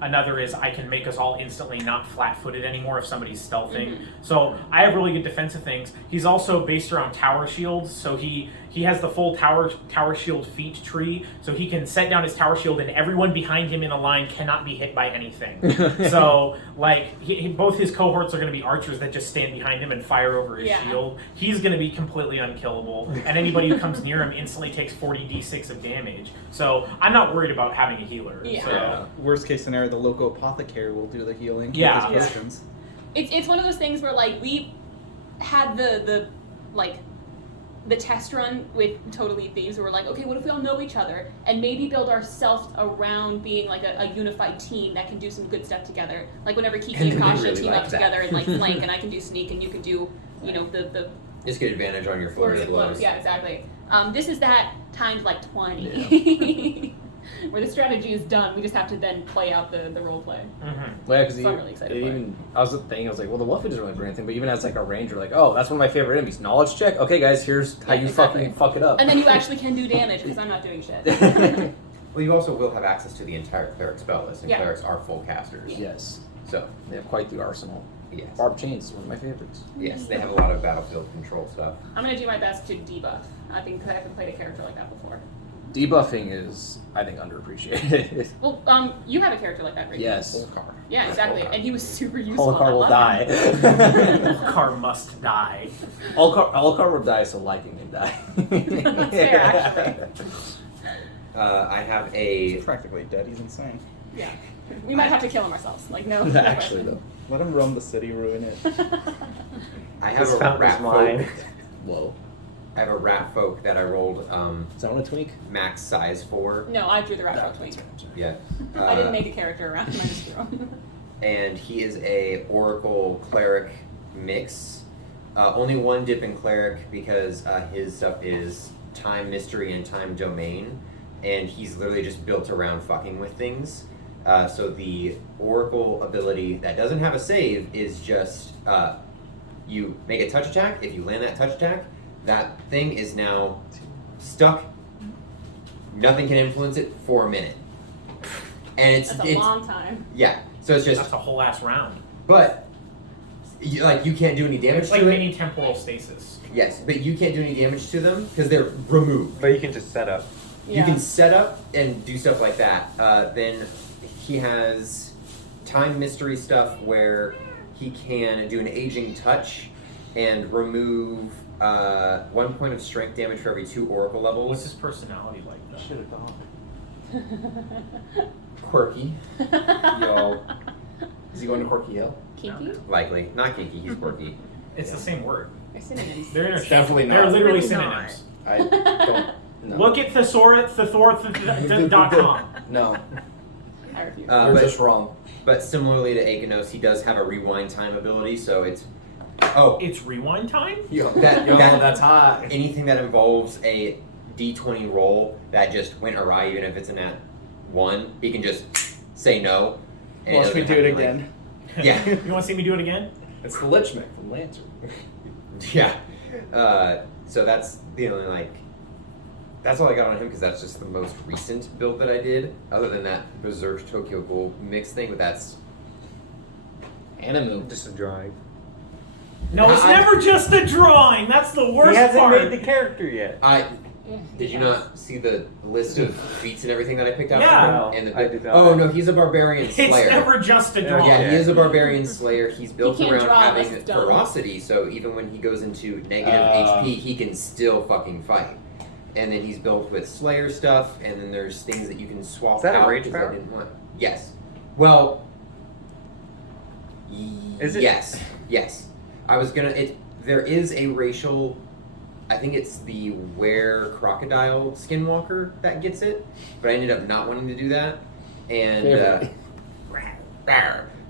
Another is I can make us all instantly not flat-footed anymore if somebody's stealthing. So I have really good defensive things. He's also based around tower shields, so he has the full tower shield feat tree, so he can set down his tower shield and everyone behind him in a line cannot be hit by anything. So like both his cohorts are going to be archers that just stand behind him and fire over his shield. He's going to be completely unkillable, and anybody who comes near him instantly takes 40d6 of damage. So I'm not worried about having a healer. Yeah. So. Worst case scenario, the local apothecary will do the healing. Yeah. With his potions. It's one of those things where like we had the test run with Total Elite Thieves where we're like, okay, what if we all know each other and maybe build ourselves around being like a unified team that can do some good stuff together. Like whenever Kiki and Kasha team up together and like flank, and I can do sneak and you can do, you know, the Just get advantage on your flurry of blows. Yeah, exactly. This is that times like 20. Where the strategy is done, we just have to then play out the role play. Yeah, because So I'm really excited for it. I was thinking, I was like, well, the weapon doesn't really bring anything, but even as like a ranger, like, oh, that's one of my favorite enemies. Knowledge check. Okay, guys, here's how Yeah, you exactly. fucking fuck it up. And then you actually can do damage because I'm not doing shit. Well, you also will have access to the entire cleric spell list, and Yeah. clerics are full casters. Yes, So, they have quite the arsenal. yes. Barb Chains is one of my favorites. Yes, they have a lot of battlefield control stuff. I'm gonna do my best to debuff. I think because I haven't played a character like that before. Debuffing is, I think, underappreciated. Well, you have a character like that, right? Yes. Yeah, exactly. And he was super useful. Holokar will die. Car must die. Holokar will die, so Lightning can die. That's fair, actually. I have a He's practically dead. He's insane. Yeah. We might have to kill him ourselves. Like, no. Actually, though. Let him roam the city, ruin it. I have This a fountain is rat mine. folk. Whoa. I have a rat folk that I rolled Is that one a tweak? max size for. No, I drew the rat twink. Yeah. I didn't make a character around him. I just drew him. And he is a oracle cleric mix. Only one dip in cleric because his stuff is time mystery and time domain, and he's literally just built around fucking with things. So the oracle ability that doesn't have a save is just you make a touch attack. If you land that touch attack, that thing is now stuck. Nothing can influence it for a minute, and it's That's a long time. yeah. So it's just That's a whole ass round. but you can't do any damage It's like to it. mini temporal stasis. Yes, but you can't do any damage to them because they're removed. But you can just set up. You can set up and do stuff like that. Then he has time mystery stuff where he can do an aging touch and remove 1 point of strength damage for every 2 oracle levels. What's his personality like, though? Shit, a dog. Quirky, Yo. Is he going to Quirky Hill? Kinky? likely. Not kinky, he's quirky. It's the same word. They're synonyms. They're It's definitely They're not. literally Really synonyms. I don't know. Look at thesaurus.com. No, I refuse. you're But- just wrong. But similarly to Akanos, he does have a rewind time ability, so it's... Oh, It's rewind time? Yo, That- yo, that- that's hot. anything that involves a d20 roll that just went awry, even if it's a nat 1, he can just say no. and Watch me doesn't do have it to, like- again. Yeah. You want to see me do it again? It's the Lichmik from Lancer. Yeah. So that's the only, like... That's all I got on him, because that's just the most recent build that I did. Other than that Berserk Tokyo Ghoul mix thing, but that's... Animu. Just a drawing. No, it's never just a drawing. That's the worst He hasn't part. made the character yet. Did you not see the list of feats and everything that I picked out? Yeah. for him? No, I did not. Oh, no, he's a barbarian slayer. It's never just a Yeah, drawing. Yeah, he is a barbarian slayer. He's built can't around draw unless having it's done. ferocity, so even when he goes into negative HP, he can still fucking fight. And then he's built with slayer stuff, and then there's things that you can swap Is that a out. rage 'cause power? I didn't want. Yes. Well. Is it? Yes. Yes. I was gonna. There is a racial. I think it's the were crocodile skinwalker that gets it, but I ended up not wanting to do that, and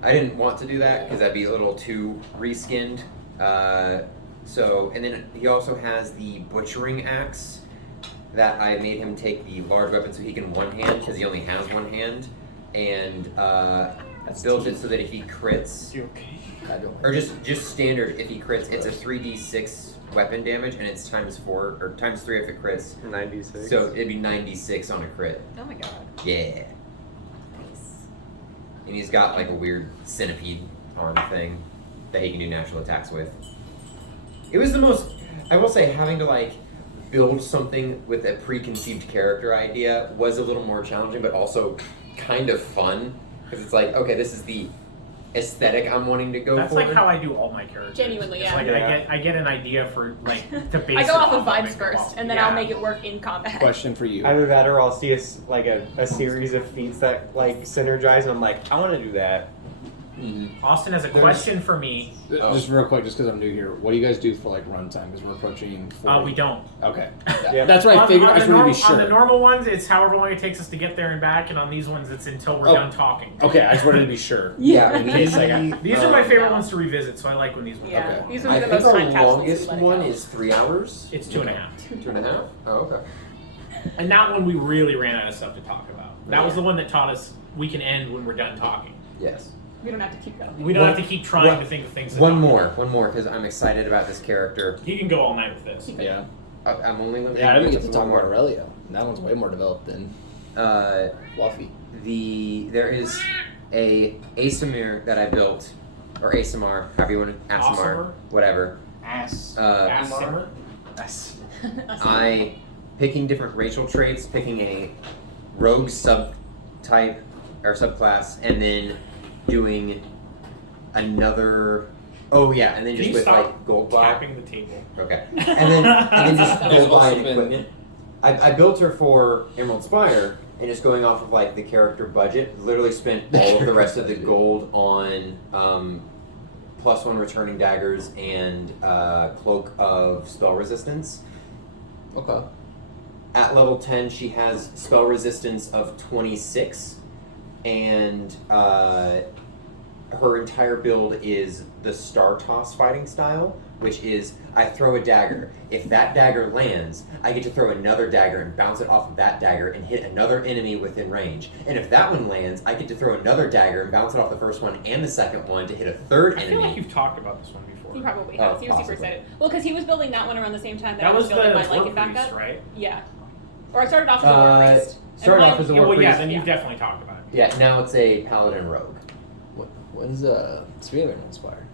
I didn't want to do that because that'd be a little too reskinned. So, and then he also has the butchering axe that I made him take the large weapon so he can one hand because he only has one hand, and built it so that if he crits, You okay? I don't. or just standard if he crits, it's a 3d6 weapon damage, and it's ×4 or ×3 if it crits. 96. So it'd be 96 on a crit. Oh my god. Yeah. Nice. And he's got like a weird centipede arm thing that he can do natural attacks with. It was the most, I will say, having to like build something with a preconceived character idea was a little more challenging, but also kind of fun. Because it's like, okay, this is the aesthetic I'm wanting to go That's for. like how I do all my characters. Genuinely, It's yeah. like Yeah. I get an idea for like to base. I go it off of and vibes go first, off- and then yeah. I'll make it work in combat. Question for you. Either that or I'll see a series of feats that like synergize, and I'm like, I want to do that. Austin has a There's- question for me. Just real quick, just because I'm new here, what do you guys do for like runtime? Because we're approaching 40. We don't. Okay. Yeah. That's what I figured. I just wanted to be sure. On the normal ones, it's however long it takes us to get there and back, and on these ones, it's until we're Oh. done talking. Okay, I just wanted to be sure. Yeah, In case I got. These are my favorite No. ones to revisit, so I like when these ones. Yeah, Okay. these would I be the think most our time capsules. longest to let it one go. is 3 hours. It's 2.5. 2.5? Oh, okay. And that one we really ran out of stuff to talk about. That was Yeah. the one that taught us we can end when we're done talking. Yes. We don't have to keep going. We don't One- have to keep trying one- to think of things. To One talk more, because I'm excited about this character. about. You can go all night with this. Yeah. I'm only limited Yeah, I didn't get to one talk about more. Aurelio. That one's way more developed than Fluffy. There is a Asimir that I built, or Asimar, however you want to, Asimar, Asimar? whatever. Ass. Ass simmer. I picking different racial traits, picking a rogue subtype or subclass, and then doing another. Oh yeah, and then Can just you with stop like gold buy. tapping the table? Okay, and then just There's gold buy also and been- equipment. I built her for Emerald Spire, and just going off of like the character budget, literally spent all of the rest of the gold on +1 returning daggers and cloak of spell resistance. Okay. At level 10, she has spell resistance of 26, and her entire build is the Star Toss fighting style, which is I throw a dagger. If that dagger lands, I get to throw another dagger and bounce it off of that dagger and hit another enemy within range. And if that one lands, I get to throw another dagger and bounce it off the first one and the second one to hit a third I enemy. feel like you've talked about this one before. He probably Oh, has. He was super possibly. excited. Well, because he was building that one around the same time that, That I was was the building my War Lycan Priest, backup. right? Yeah. Or I started off as a War Priest. and Started mine- off as a Yeah, War well, yeah, Priest. then Yeah. you've definitely talked about it. Yeah, now it's a Paladin Rogue. When's speaking of Emerald Spire?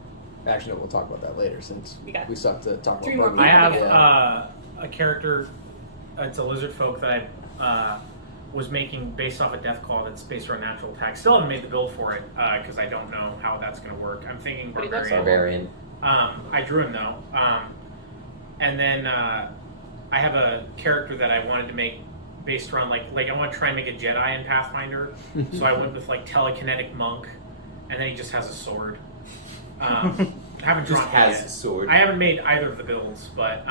Actually, no, we'll talk about that later since We got we still have to talk three about. more I Barbie. have Yeah. a character. It's a lizard folk that I was making based off a death claw that's based around natural attack. Still haven't made the build for it because I don't know how that's going to work. I'm thinking But he looks barbarian. Barbarian. I drew him though, and then I have a character that I wanted to make based around like I want to try and make a Jedi in Pathfinder. So I went with like telekinetic monk, and then he just has a sword. I haven't Just drawn has it a yet. sword. I haven't made either of the builds, but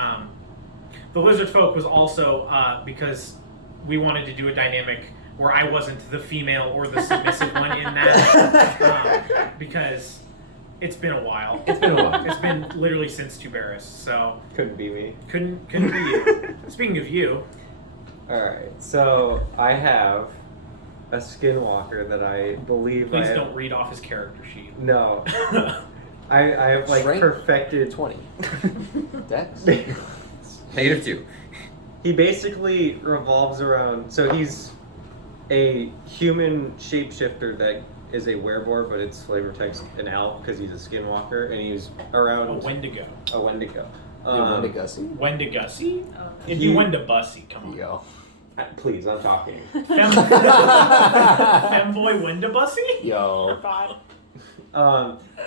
the lizard folk was also because we wanted to do a dynamic where I wasn't the female or the submissive one in that because it's been a while. It's been a while. It's been literally since Tuberis, so Couldn't be me. couldn't be you. Speaking of you, Alright, so I have a skinwalker that I believe please I have, don't read off his character sheet. No. I have like Strength? perfected 20. Dex. -2. He basically revolves around. So he's a human shapeshifter that is a werebore, but its flavor text an elf because he's a skinwalker, and he's around A Wendigo. a Wendigo. Wendy Gussie. Wendigussie? Oh. It'd be Wendibussy, come on. Yo. Please, I'm talking. Femboy Wendibussy? Yo. God.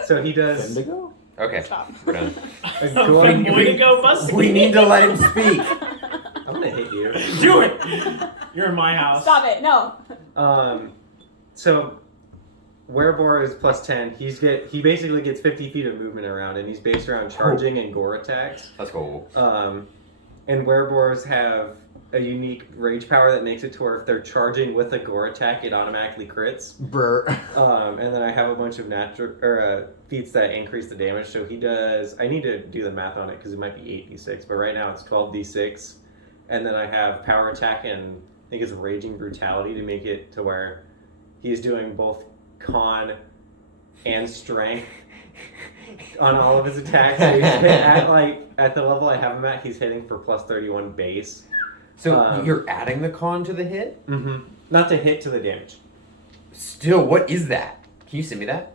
So he does. Wendigo? Okay, Stop. we're done. Wendigo Bussy? We need to let him speak. I'm gonna hit you. Do it! You're in my house. Stop it. No. So werebore is +10. He basically gets 50 feet of movement around, and he's based around charging and gore attacks. That's cool. And werebores have a unique rage power that makes it to where if they're charging with a gore attack, it automatically crits. Brr. And then I have a bunch of natural feats that increase the damage. So he does. I need to do the math on it because it might be 8d6, but right now it's 12d6. And then I have power attack and I think it's raging brutality to make it to where he's doing both con and strength. on all of his attacks. So he's at the level I have him at, he's hitting for plus 31 base. So you're adding the con to the hit? Mm-hmm. Not to hit, to the damage. Still, what is that? Can you send me that?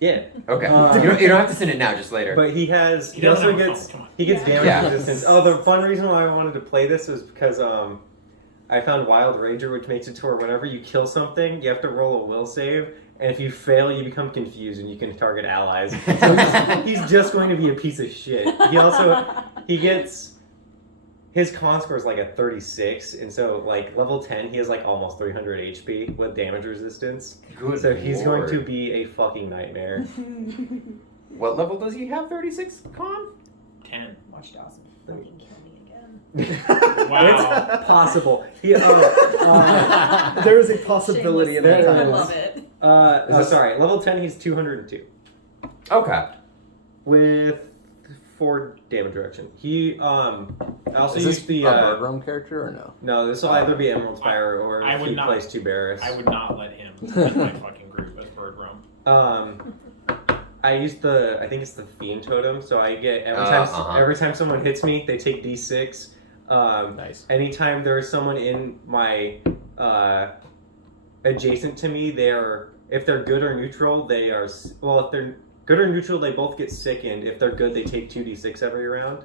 Yeah. Okay. You don't have to send it now, just later. But he doesn't also have a gets phone, come on. he gets damage Yeah. resistance. Oh, the fun reason why I wanted to play this is because I found Wild Ranger, which makes it to where whenever you kill something, you have to roll a will save, and if you fail, you become confused and you can target allies. So he's just going to be a piece of shit. He gets his con score is like a 36, and so like level 10, he has like almost 300 HP with damage resistance. Good So he's lord. going to be a fucking nightmare. What level does he have? 36 con? 10. Watch Dawson fucking kill me again. Wow. It's possible. There is a possibility in that Shameless. I time. love it. Sorry, level 10, he's 202 Okay. with 4 damage reduction. He I also Is this used the a Bird Realm character or no? no. This will either be Emerald Spire or I if would he not- plays 2 Barris. I would not let him in my fucking group as Bird Realm. I used I think it's the Fiend Totem, so I get uh-huh. every time someone hits me, they take D6. Nice. Anytime there is someone in my adjacent to me, if they're good or neutral, they are if they're good or neutral, they both get sickened. If they're good, they take 2d6 every round.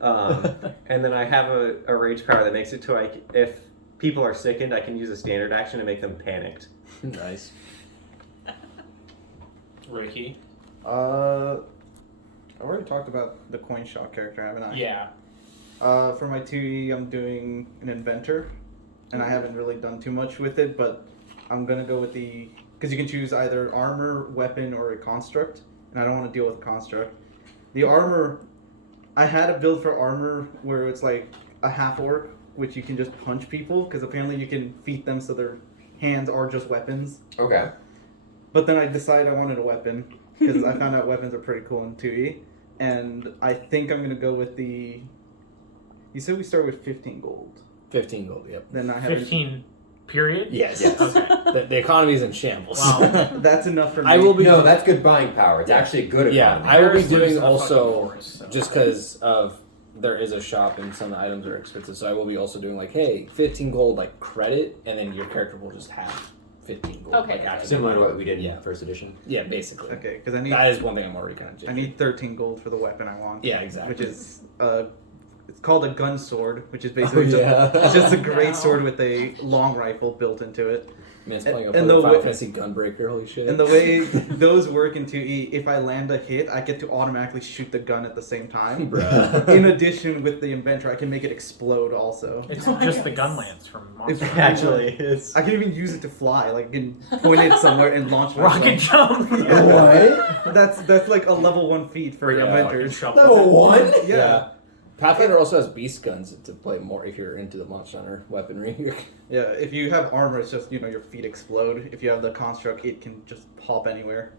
And then I have a rage power that makes it to if people are sickened, I can use a standard action to make them panicked. Nice. Ricky. I already talked about the coin shot character, haven't I? Yeah. For my 2E, I'm doing an inventor, and I haven't really done too much with it, but I'm gonna go with because you can choose either armor, weapon, or a construct, and I don't want to deal with a construct. The armor, I had a build for armor where it's like a half orc, which you can just punch people, because apparently you can feat them so their hands are just weapons. Okay. But then I decided I wanted a weapon, because I found out weapons are pretty cool in 2E, and I think I'm gonna go with the. You said we start with 15 gold. 15 gold, yep. Then I have 15 period? Yes. Okay. The economy's in shambles. Wow. That's enough for me. I will be. No, that's good buying power. It's actually good Yeah, economy. I will be Paris lives doing in a fucking also forest, so- just because of there is a shop and some of the items are expensive. So I will be also doing like, hey, 15 gold like credit, and then your character will just have 15 gold. Okay. Like, actually. Similar to what we did Yeah. in first edition. Yeah, basically. Okay, because That is one thing I'm already kind of. I need 13 gold for the weapon I want. Yeah, exactly. Which is it's called a gun sword, which is basically yeah. it's just a great Wow. sword with a long rifle built into it. Man, it's playing a and the Final way- Fantasy Gunbreaker. Holy shit! And the way those work in 2E, if I land a hit, I get to automatically shoot the gun at the same time. Bruh. In addition, with the inventor, I can make it explode also. It's Oh my just the goodness. gun lance from Monster It's Hunter. Actually, it's I can even use it to fly. Like, I can point it somewhere and launch myself. Rocket jump! What? That's like a level 1 feat for Yeah. inventors. Level 1? Yeah. Pathfinder also has beast guns to play more if you're into the Monster Hunter weaponry. Yeah, if you have armor, it's just, your feet explode. If you have the construct, it can just pop anywhere.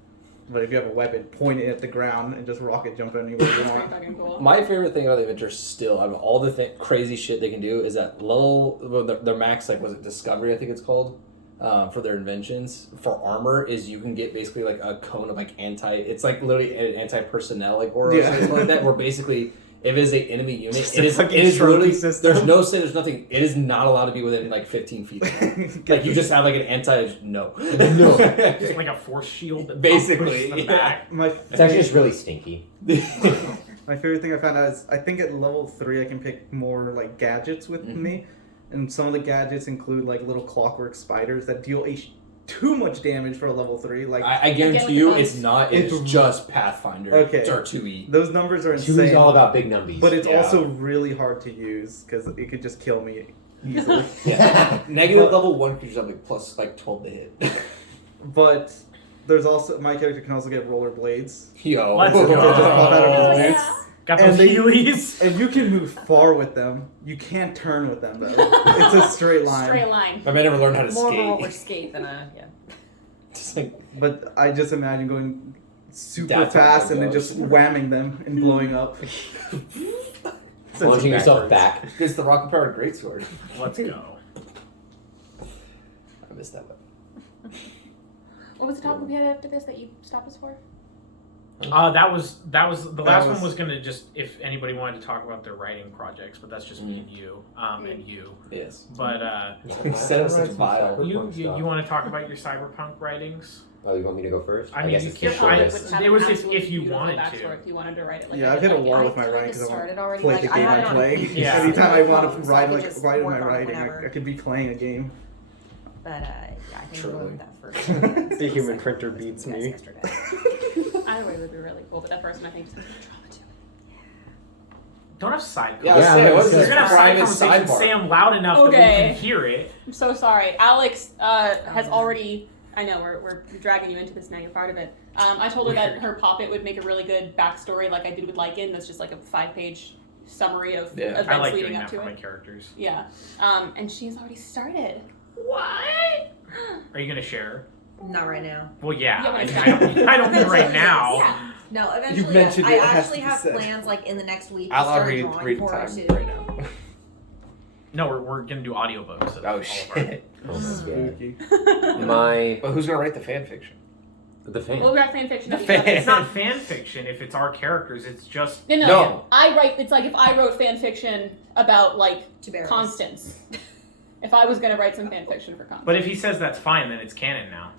But if you have a weapon, point it at the ground and just rocket jump anywhere you That's pretty want. fucking cool. My favorite thing about the Avengers still, out of all the crazy shit they can do, is that their max, like, was it Discovery, I think it's called, for their inventions. For armor, is you can get basically, like, a cone of, like, it's, like, literally an anti-personnel, like, aura or Yeah. something like that, where basically, if it is an enemy unit, Just it a is fucking literally, trophy system. there's no say, there's nothing, it is not allowed to be within, like, 15 feet. Like, you just have, like, an no. Just like a force shield. that Basically, pushes them yeah. back. My It's actually just really stinky. My favorite thing I found out is I think at level 3 I can pick more like gadgets with me, and some of the gadgets include like little clockwork spiders that deal too much damage for a level 3. Like I Again, guarantee with you, the it's guns. not. It's It's- just Pathfinder. Okay. Or 2E. those numbers are 2's insane, all about big numbies. but it's Yeah. also really hard to use because it could just kill me easily. Yeah. Negative level 1 creatures have like plus like 12 to hit. But there's also my character can also get rollerblades, Yo. Let's They just pop out of Oh, his yeah. boots. Got And those they- Heelys. And you can move far with them. You can't turn with them though. It's a straight line. Straight line. My man never learned how to More of a skate. roller skate than a Just like, But I just imagine going super That's how fast it and then goes. just whamming them and blowing up. Launching yourself back. it's the rocket powered greatsword. Let's go. I missed that weapon. What was the topic we had after this that you stopped us for? What was the topic we had after this that you stopped us for? What was the topic we had after this that you stopped us for? What was the topic we had after this that you stopped us for? What was the topic we had after this that you stopped us for? That was the last was- one was gonna just if anybody wanted to talk about their writing projects, but that's just me and you, and you. Yes. But Instead of such vile. you want to talk about your cyberpunk writings? Oh, you want me to go first? I mean, guess you it's can- the Your project shortest. would have it an was absolutely if you beautiful wanted backstory to. If you wanted to write it like Yeah, I I've did hit a like wall it. with my kinda writing because I started want already. to play Like, the I game had I it on play. PC, Yeah. Anytime I want to so I write could like just write in work my on it writing, whenever. I could be playing a game. But yeah, I think we're going with that first. The It's human like- printer beats Yes, me. yesterday. Either way would be really cool, but that person I think just has drama to it. Don't have side. Yeah, Yeah, say, what is You're this gonna have side private conversations. sidebar? Say them loud enough that we Okay. can hear it. I'm so sorry. Alex has already. I know we're dragging you into this now. You're part of it. I told her that Weird. her poppet would make a really good backstory, like I did with Lycan. That's just like a 5-page summary of Yeah. events I like leading doing up that to for my it. characters. Yeah. And she's already started. What? Are you gonna share? Not right now. Well, yeah. Yeah, when it's I don't mean right now. Yeah. No, eventually. mentioned I it, it has actually to be have said. plans like in the next week. Out to loud start read drawing for time it too. right now. No, we're gonna do audiobooks. of all Oh of our- shit. Oh my Spooky. god. My But who's gonna write the fan fiction? the fan. We'll write fan fiction. The of each fan- other. It's not fan fiction if it's our characters. It's just No. No. I write. It's like if I wrote fan fiction about like To bear Constance. If I was gonna write some fan fiction for Constance. But if he says that's fine, then it's canon now.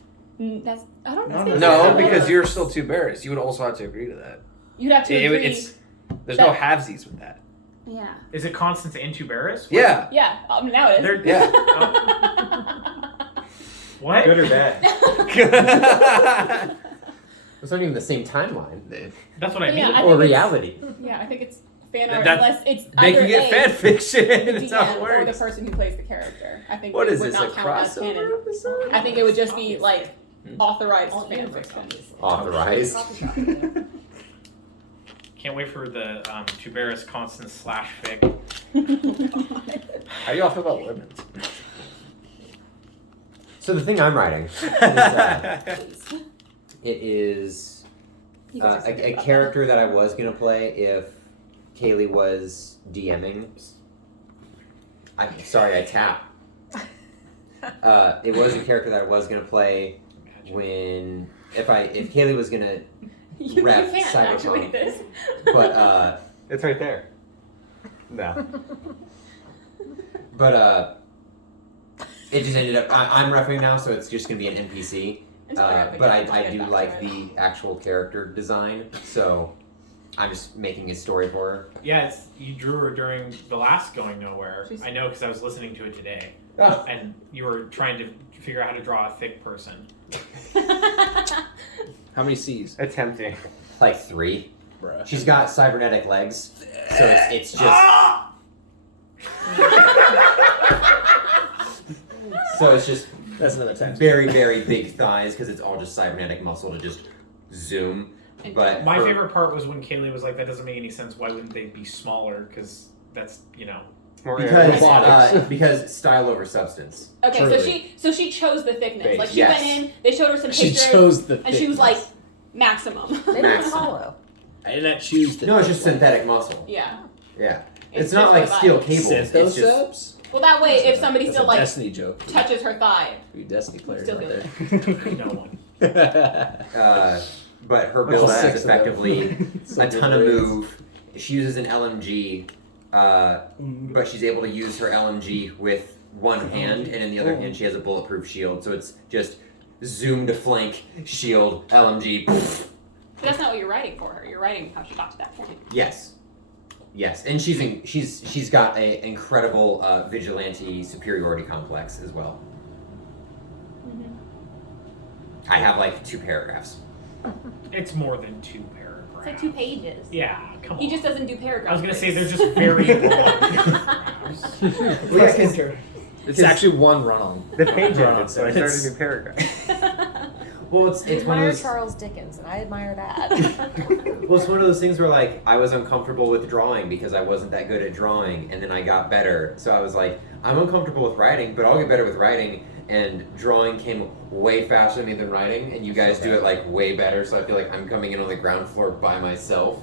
That's I don't No, know. No, because you're still two bears. You would also have to agree to that. You'd have to agree. It's there's no halvesies with that. Yeah. Is it Constance and Tuberus? Yeah. Yeah. Now it is. They're- Yeah. What? Good or bad? It's not even the same timeline That's what I Yeah, mean. I or think it's- reality. Yeah, I think it's fan art That's unless it's Making either it A, fan fiction. the That's how it DM or the works. person who plays the character. I think What it is would this? not A count as canon. crossover episode? I think it would just be like authorized fan fiction. Authorized. Can't wait for the Tuberus Constance / fic. How do y'all feel about lemons? So the thing I'm writing is it is You guys are so good a about character that I was gonna play if Kaylee was DMing. I'm sorry, I tap. It was a character that I was gonna play when if Kaylee was gonna, that. You Ref can't Cyberpunk. actually this. but It's right there. No. but it just ended up I'm repping now, so it's just gonna be an NPC. Until I have the But game, I'll I get do back to like it. the actual character design, so I'm just making a story for her. Yeah, you drew her during the last Going Nowhere. She's- I know because I was listening to it today. Oh. And you were trying to figure out how to draw a thick person. How many C's? Attempting. Like 3. Bruh. She's got cybernetic legs, so it's just so it's just That's another time. very very big thighs because it's all just cybernetic muscle to just zoom. And But My her- favorite part was when Kaylee was like, that doesn't make any sense. Why wouldn't they be smaller? Because that's, More because Robotics. because style over substance. Okay, Truly. so she chose the thickness. Base, Like she yes. went in, they showed her some She pictures, chose the. and she was like thickness. maximum. They don't Max. hollow. I did not choose the. No, it's just synthetic muscle. Yeah. Yeah, It's it's, not just like what I- steel cables. It's just Synthesis? Well, that way, if somebody That's still a like Destiny joke. touches her thigh, You Destiny players Still right no one. there. but her Look build at is that. effectively So a good ton of grades. move. She uses an LMG, but she's able to use her LMG with one hand, and in the other hand she has a bulletproof shield. So it's just zoom to flank, shield, LMG. but that's not what you're writing for her. You're writing how she got to that point. Yes, yes, and she's got a incredible vigilante superiority complex as well. I have like 2 paragraphs. It's more than 2 paragraphs. It's like 2 pages. Yeah, come on. He just doesn't do paragraphs. I was going to say, there's just very long paragraphs. It's actually one run-on. The page Run-on ended, so I started a sentence. new paragraph. Well, it's You one of admire those. Charles Dickens, and I admire that. Well, it's one of those things where like I was uncomfortable with drawing because I wasn't that good at drawing, and then I got better. So I was like, I'm uncomfortable with writing, but I'll get better with writing. And drawing came way faster to me than writing, and you guys do it like way better. So I feel like I'm coming in on the ground floor by myself,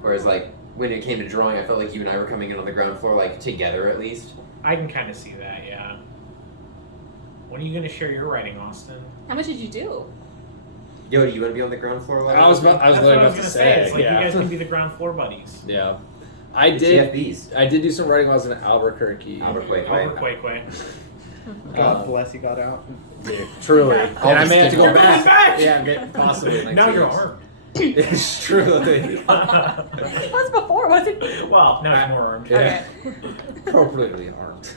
whereas like when it came to drawing, I felt like you and I were coming in on the ground floor like together at least. I can kind of see that, yeah. When are you going to share your writing, Austin? How much did you do? Yo, do you want to be on the ground floor level? I was That's literally what I about was to gonna say. It's like yeah. you guys can be the ground floor buddies. Yeah. I The did. TFBs. I did do some writing while I was in Albuquerque. Albuquerque. Albert Quay. God bless, you got out. Dude, truly. And I may have to go You're back. going back! Yeah, possibly. In like Now 2 you're weeks. armed. It's true. It was before, was it? Well, now he's more armed. Yeah. Appropriately armed.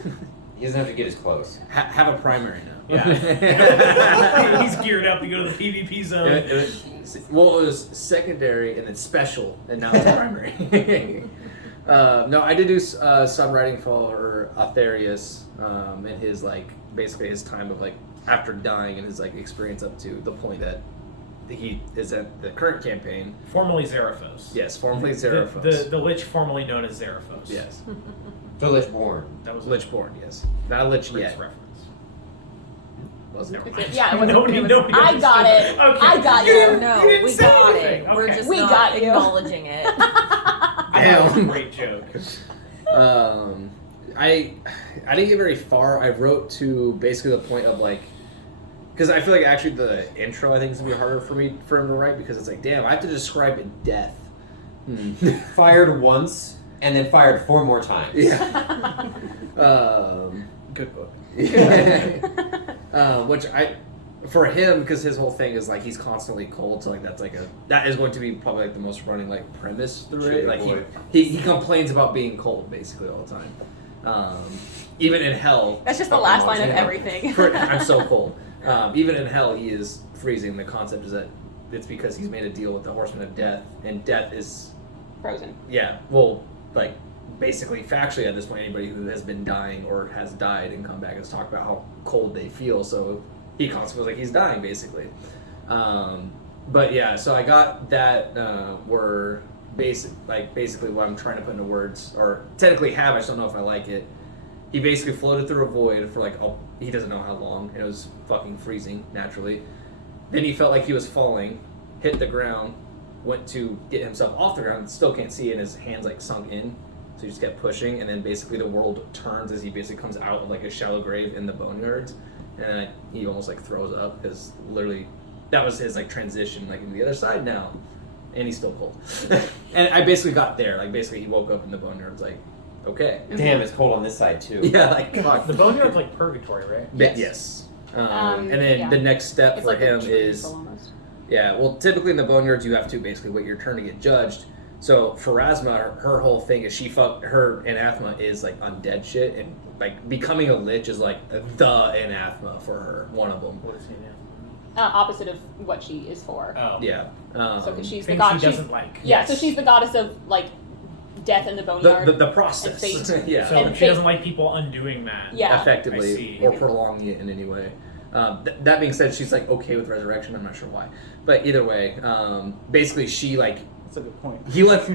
He doesn't have to get as close. Have a primary now. Yeah. He's geared up to go to the PvP zone. It was secondary and then special, and now it's primary. No, I did do some writing for Aetherius and his basically his time of after dying and his experience up to the point that he is at the current campaign. Formerly Zeraphos. Yes, formerly Zeraphos. The Lich formerly known as Zeraphos. Yes, The Lichborn. That was Lichborn. Yes, not a Lich Rick's yet. reference. Was it? Never It's mind. a- yeah, it wasn't- Nobody, it was- nobody I got it. understood. Okay. I got You you. didn't- No, you didn't we say got anything. it. We're Okay. just We not got you. acknowledging it. I thought it was a great joke. I didn't get very far. I wrote to basically the point of because I feel like actually the intro I think is gonna be harder for him to write because it's damn, I have to describe death. Fired once and then fired 4 more times. Yeah. Good book. Which for him because his whole thing is he's constantly cold, so that is going to be probably the most running premise through it. Shitty boy. He complains about being cold basically all the time. Even in hell. That's just the fucking last line of yeah. everything. I'm so cold. Even in hell, he is freezing. The concept is that it's because he's made a deal with the Horseman of Death, and death is, Frozen. yeah, well, basically, factually at this point, anybody who has been dying or has died and come back has talked about how cold they feel. So he constantly feels like he's dying, basically. But yeah, so I got that word basically what I'm trying to put into words, or technically have. I just don't know if I like it. He basically floated through a void for he doesn't know how long, and it was fucking freezing naturally. Then he felt like he was falling, hit the ground, went to get himself off the ground, still can't see, and his hands sunk in, so he just kept pushing, and then basically the world turns as he basically comes out of a shallow grave in the boneyards, and he almost throws up because literally that was his transition into the other side now, and he's still cold. And I basically got there, basically he woke up in the boneyards okay. Damn, it's cold on this side too. Yeah, fuck. The boneyard's purgatory, right? Yes. And then yeah. the next step It's for like a him tree is, full almost. yeah, well, typically in the boneyards you have to basically wait your turn to get judged. So Pharasma, her whole thing is her anathema is undead shit, and becoming a lich is the anathema for her, one of them. What is he now? Opposite of what she is for. Oh. Yeah. So 'cause she's the Things god. she She's, doesn't like. yeah, so she's the goddess of death in the boneyard. The process. And fate. Yeah. So And she fate- doesn't like people undoing that. Yeah. I Effectively, see. or prolonging it in any way. That being said, she's okay with resurrection. I'm not sure why, but either way, basically she That's a good point.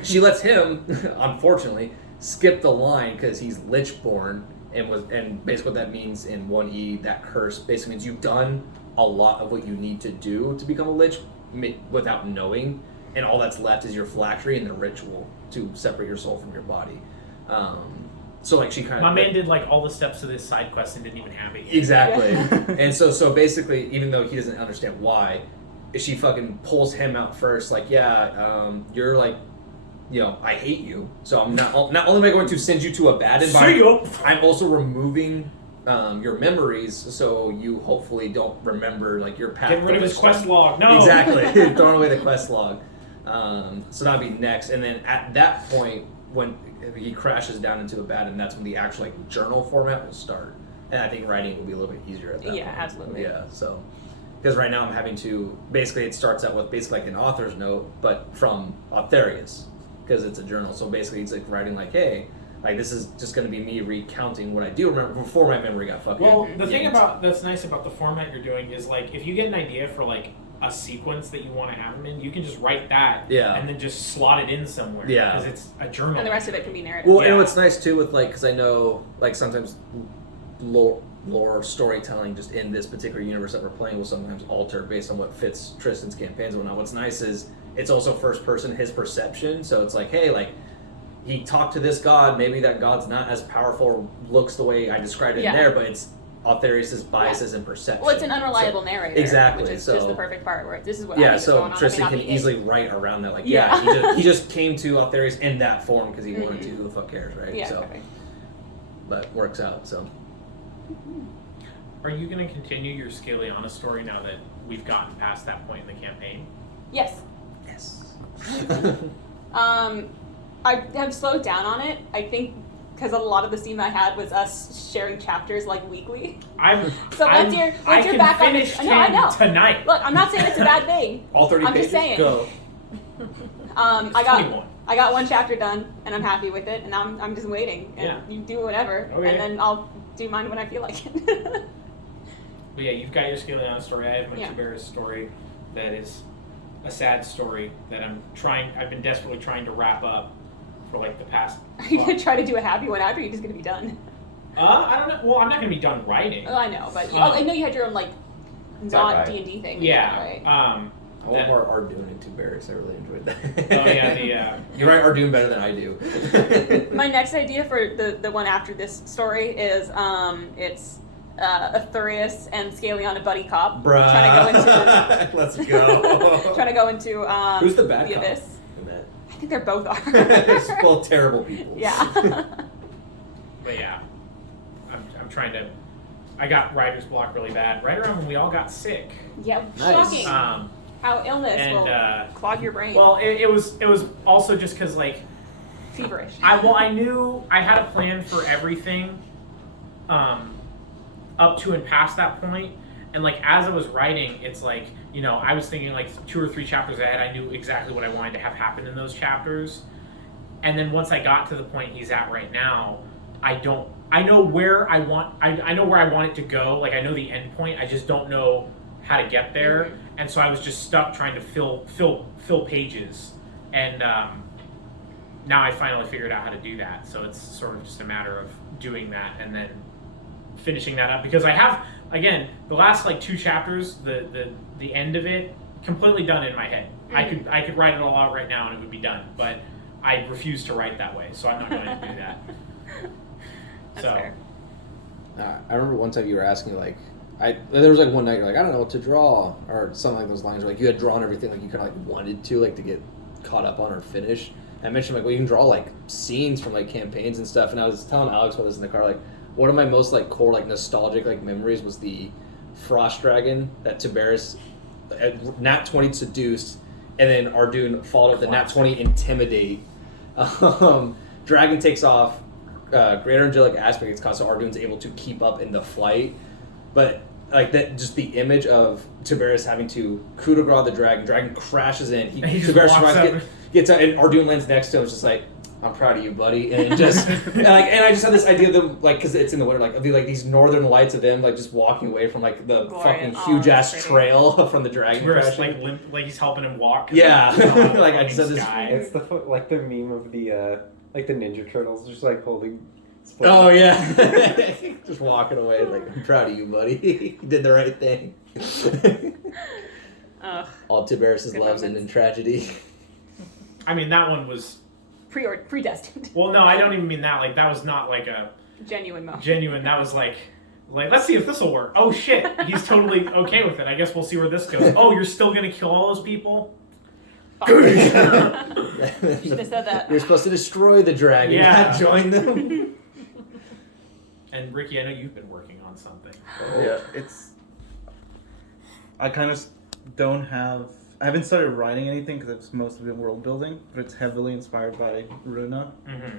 she lets him, unfortunately, skip the line because he's Lichborn, and basically what that means in 1E, that curse basically means you've done a lot of what you need to do to become a Lich without knowing, and all that's left is your phylactery and the ritual to separate your soul from your body. So she kind of My man did all the steps to this side quest and didn't even have it yet. exactly, and so basically, even though he doesn't understand why, she fucking pulls him out first. You're I hate you, so I'm not only am I going to send you to Abaddon, but See ya. I'm also removing your memories, so you hopefully don't remember your path. Get rid of his quest log. No. Exactly, throwing away the quest log. So that'd be next, and then at that point, when he crashes down into Abaddon, that's when the actual journal format will start, and I think writing will be a little bit easier at that Yeah, point. absolutely. Yeah, so because right now I'm having to basically it starts out with basically an author's note, but from Aetherius, because it's a journal. So basically it's writing hey, this is just going to be me recounting what I do remember before my memory got fucking. Well, the thing yanked. that's nice about the format you're doing is if you get an idea for a sequence that you want to have them in, you can just write that, Yeah. and then just slot it in somewhere, Yeah. because it's a journal. And the rest of it can be narrative. Well, Yeah. and what's nice too with because I know sometimes lore storytelling just in this particular universe that we're playing will sometimes alter based on what fits Tristan's campaigns and whatnot. What's nice is it's also first person, his perception. So it's hey, he talked to this god. Maybe that god's not as powerful or looks the way I described it Yeah. in there, but it's Altharius's biases and perception. Well, it's an unreliable narrator. Exactly, Which is so- just the perfect part where this is what I Yeah, think is so going on. Tristan It may can not be easily it. write around that. Like, Yeah. he just came to Altharius in that form because he wanted to. Who the fuck cares, right? Yeah, So, perfect. but works out. So, Are you going to continue your Scaliana story now that we've gotten past that point in the campaign? Yes. yes. I have slowed down on it. I think because a lot of the theme I had was us sharing chapters like weekly. So once you're back on the finish no, I know. tonight. Look, I'm not saying it's a bad thing. All 30 I'm pages. just saying. Go. I got one chapter done and I'm happy with it, and I'm just waiting. And Yeah. you do whatever, Okay. and then I'll do mine when I feel like it. But yeah, you've got your Scaliana story. I have my Yeah. Tiberius story that is a sad story that I've been desperately trying to wrap up for like the past. Are you gonna try to do a happy one after? Or are you just gonna be done? I don't know. Well, I'm not going to be done writing. Oh, I know, but Um, I know you had your own like not Sci-fi. D&D thing. Yeah. Right? I want more Ardoon and Tiberius. I really enjoyed that. Oh yeah, You write Ardoon better than I do. My next idea for the one after this story is it's Arthurius and Scaliana buddy cop Bruh. trying to go into Let's go. trying to go into Who's the bad cop? abyss. in that? I think they're both are. They're both terrible people. Yeah. but yeah, I'm trying to. I got writer's block really bad right around when we all got sick. Yeah. Nice. Shocking. Um, How illness and will clog your brain. well, it was also just because like feverish. I knew I had a plan for everything, up to and past that point, and like as I was writing, it's like I was thinking like 2 or 3 chapters ahead. I knew exactly what I wanted to have happen in those chapters, and then once I got to the point he's at right now, I know where I want it to go. Like I know the end point. I just don't know how to get there, Mhm. and so I was just stuck trying to fill pages, and now I finally figured out how to do that. So it's sort of just a matter of doing that and then finishing that up, because I have again the last like 2 chapters, the end of it completely done in my head. Mhm. I could write it all out right now and it would be done, but I refuse to write that way, so I'm not going to do that. That's so fair. I remember one time you were asking like, there was like one night you're like, I don't know what to draw or something like those lines. Or, like you had drawn everything like you kind of like wanted to like to get caught up on or finish. I mentioned like, well, you can draw like scenes from like campaigns and stuff. And I was telling Alex about this in the car. Like one of my most like core like nostalgic like memories was the Frost Dragon that Tiberius Nat 20 seduced, and then Ardoon followed up the Nat 20 intimidate. Dragon takes off. Greater angelic aspect gets caught, so Ardoon's able to keep up in the flight. But like that, just the image of Tiberius having to coup de grace the dragon crashes in. He just Tiberius walks up. gets out, and Ardoon lands next to him. It's just like, I'm proud of you, buddy. And just and I just had this idea of them like, because it's in the winter, like of the, like these northern lights of them like just walking away from like the Glorious. fucking Oh, huge that's ass pretty. trail from the dragon Where it's crashing. like limp, like he's helping him walk. 'cause Yeah. he's on the Like, I fucking just had this- sky. It's like the meme of the like the Ninja Turtles just like holding. split Oh up. yeah, just walking away like, I'm proud of you, buddy. You did the right thing. Ugh. All Tiberius' Good loves end moments. in tragedy. I mean, that one was. Predestined. Well, no, I don't even mean that. Like that was not like a Genuine moment. genuine. That was like let's see if this will work. Oh shit, he's totally okay with it. I guess we'll see where this goes. Oh, you're still gonna kill all those people? Fuck. Should have said that. You're supposed to destroy the dragon, Yeah. not join them. And Ricky, I know you've been working on something. Yeah, it's. I kind of don't have. I haven't started writing anything because it's mostly been world building, but it's heavily inspired by Runa. Mm-hmm.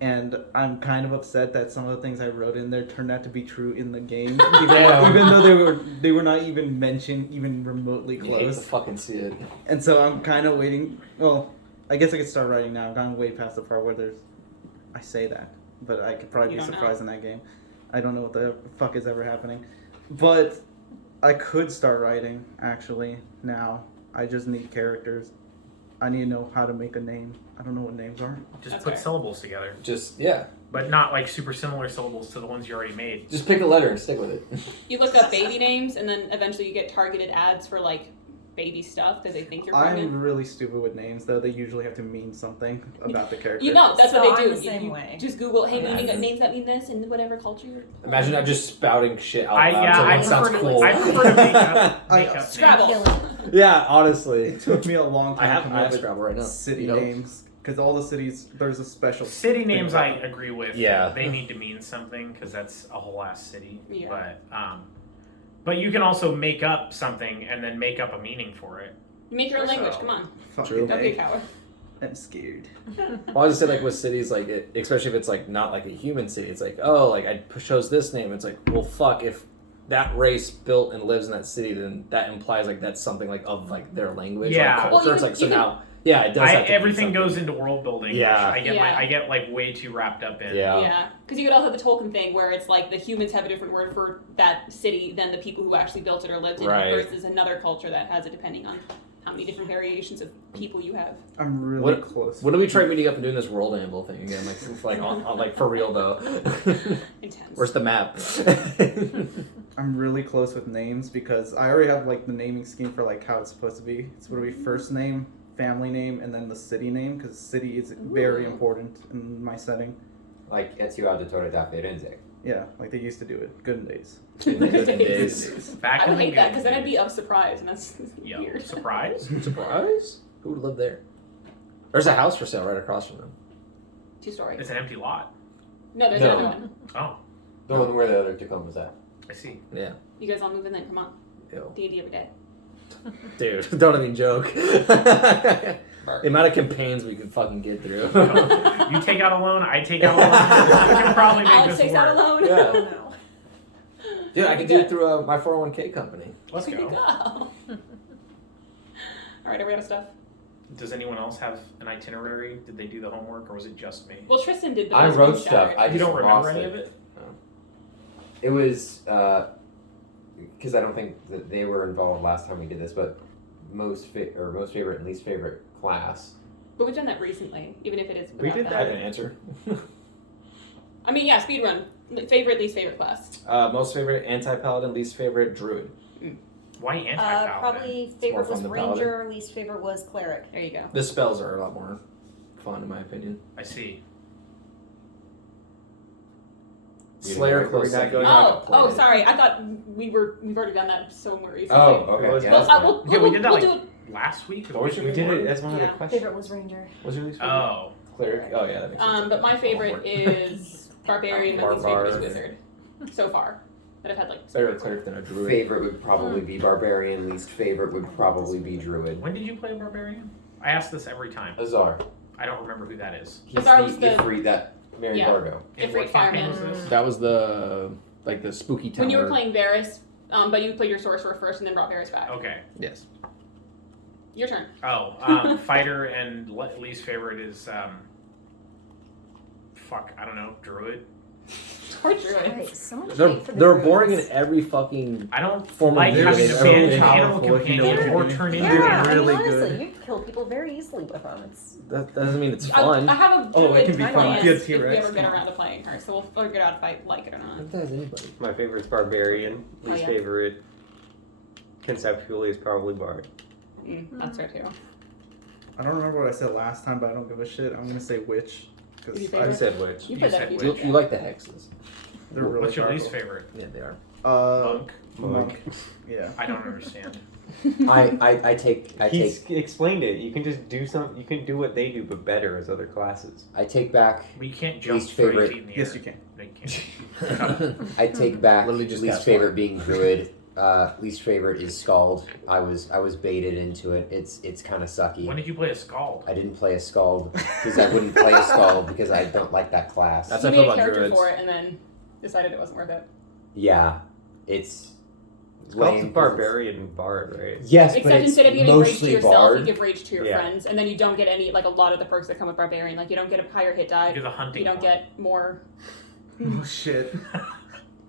And I'm kind of upset that some of the things I wrote in there turned out to be true in the game, Yeah. even though they were not even mentioned, even remotely You hate to close. fucking see it. And so I'm kind of waiting. Well, I guess I could start writing now. I've gone way past the part where I say that, but I could probably You be don't surprised in that game. I don't know what the fuck is ever happening, but I could start writing actually now. I just need characters. I need to know how to make a name. I don't know what names are. Just That's put fair. syllables together, Just but not like super similar syllables to the ones you already made. just pick a letter and stick with it. You look up baby names, and then eventually you get targeted ads for like baby stuff because they think you're pregnant. I'm really stupid with names, though. They usually have to mean something about the character. You know, that's So what they I'm do. the same you way. just Google, hey, Yeah. we got names that mean this in whatever culture you're Imagine I'm just spouting shit out I loud. I so it sounds prefer to, cool. I prefer to make up Scrabble. names. Yeah, honestly. It took me a long time I have to come I up have with Scrabble right now. city You know? names, because all the cities, there's a special City thing names I about them. agree with. Yeah. They need to mean something because that's a whole ass city. Yeah. But you can also make up something and then make up a meaning for it. You make your own So- language. Come on, Fucking True. don't be a A. coward. I'm scared. Well, I just say like with cities, like especially if it's like not like a human city, it's like oh, like I chose this name. It's like well, fuck if that race built and lives in that city, then that implies like that's something like of like their language, Yeah. or Well, culture. you It's can- like so you can- now, yeah, it does. Have to be Everything something. goes into world building. Yeah. Which Yeah. I get like way too wrapped up in. Yeah. Yeah, because you could also have the Tolkien thing where it's like the humans have a different word for that city than the people who actually built it or lived in Right. it versus another culture that has it depending on how many different variations of people you have. I'm really What- close. When do we try meeting up and doing this world anvil thing again? Like on like for real though. Intense. Where's the map? I'm really close with names because I already have like the naming scheme for like how it's supposed to be. It's going to be first name, family name, and then the city name because city is very important in my setting. Like Etsuya de Tora da Firenze. Yeah, like they used to do it. Good days. In the good days. days. Back I in would the hate that good because then I'd be days. up surprised and that's Yo, weird. surprise? Surprise? Who would live there? There's a house for sale right across from them. 2 story. It's an empty lot. No, there's No. another one. Oh, The one where the other Tacoma's at. I see. Yeah. You guys all move in then. Come on. Ew. D&D every day. Dude, don't even joke. The amount of campaigns we could fucking get through. You take out a loan, I take out a loan. We can probably make Alex this takes work. out alone. Yeah. Oh no. Dude, I can do it through my 401k company. Let's There you go. go. Alright, are we out of stuff? Does anyone else have an itinerary? Did they do the homework, or was it just me? Well, Tristan did the I most wrote with stuff. Shattered. I You just don't remember lost any it. of it? It was because I don't think that they were involved last time we did this, but most favorite and least favorite class. But we've done that recently, even if it is We without did I that. have an answer. I mean, yeah, speedrun. Favorite, least favorite class. Most favorite anti-paladin, least favorite druid. Why anti-paladin? Probably favorite fun was than ranger, least favorite was cleric. There you go. The spells are a lot more fun in my opinion. I see. Slayer Are we close not second. going Oh, sorry. I thought we've already done that so recently. Oh, okay. It was- Yeah, Well, that's I fine. will, Yeah, we did that we'll like do it. last week. or the What week was We did before? it as one of Yeah. the questions. Favorite was ranger. What's your least favorite? Oh, Cleric. Oh yeah, that makes sense. But my favorite is barbarian. My least favorite is Barbar. wizard. So far, that I've had like. Better a cleric than a druid. Favorite would probably be barbarian. Least favorite would probably be druid. when did you play a barbarian? I ask this every time. Azar. I don't remember who that is. He's Azar was the the- Ifrit that married Yeah. Vargo. In Ifrit what campaign fireman. was this? That was the spooky tower. When you were playing Varys, but you played your sorcerer first and then brought Varys back. Okay. Yes. Your turn. Oh, fighter and least favorite is fuck. I don't know. Druid. Or druid. Right, so much They're hate for the they're druids. boring in every fucking. I don't Form of like leader having they've to ever manage been. animal Powerful if you know what companions you're or doing. turn into. Yeah, They're I mean, really honestly, good. you kill people very easily with them. It's That doesn't mean it's fun. I have a Oh, it druid can be fun. plan Good if we T-Rex. ever get around to playing her, so we'll figure out if I like it or not. That has anybody. My favorite's barbarian. Least yeah. favorite conceptually is probably bard. That's her too. I don't remember what I said last time, but I don't give a shit. I'm gonna say witch Your because favorite? I said witch. You You played that said a few witch. times. You like the hexes? they're really What's your least powerful. favorite? Yeah, they are. Monk. Monk. Yeah. I don't understand. I take He's explained it. You can just do some. You can do what they do, but better as other classes. I take back But you can't jump Least 30 favorite. feet in the Yes, air. you can. No, you can't. I take back Literally just least cast favorite fire. being druid. Least favorite is Scald. I was baited into it. It's kind of sucky. When did you play a Scald? I didn't play a Scald because I wouldn't play a Scald because I don't like that class. That's You how I made feel a about character druids. for it and then decided it wasn't worth it. Yeah, it's It's called lame 'cause barbarian and bard, right? Yes, but Except it's instead of giving rage to mostly yourself, bard. you give rage to your Yeah. friends, and then you don't get any, like a lot of the perks that come with barbarian. Like you don't get a higher hit die, Do the hunting. you don't one. get more. Oh shit.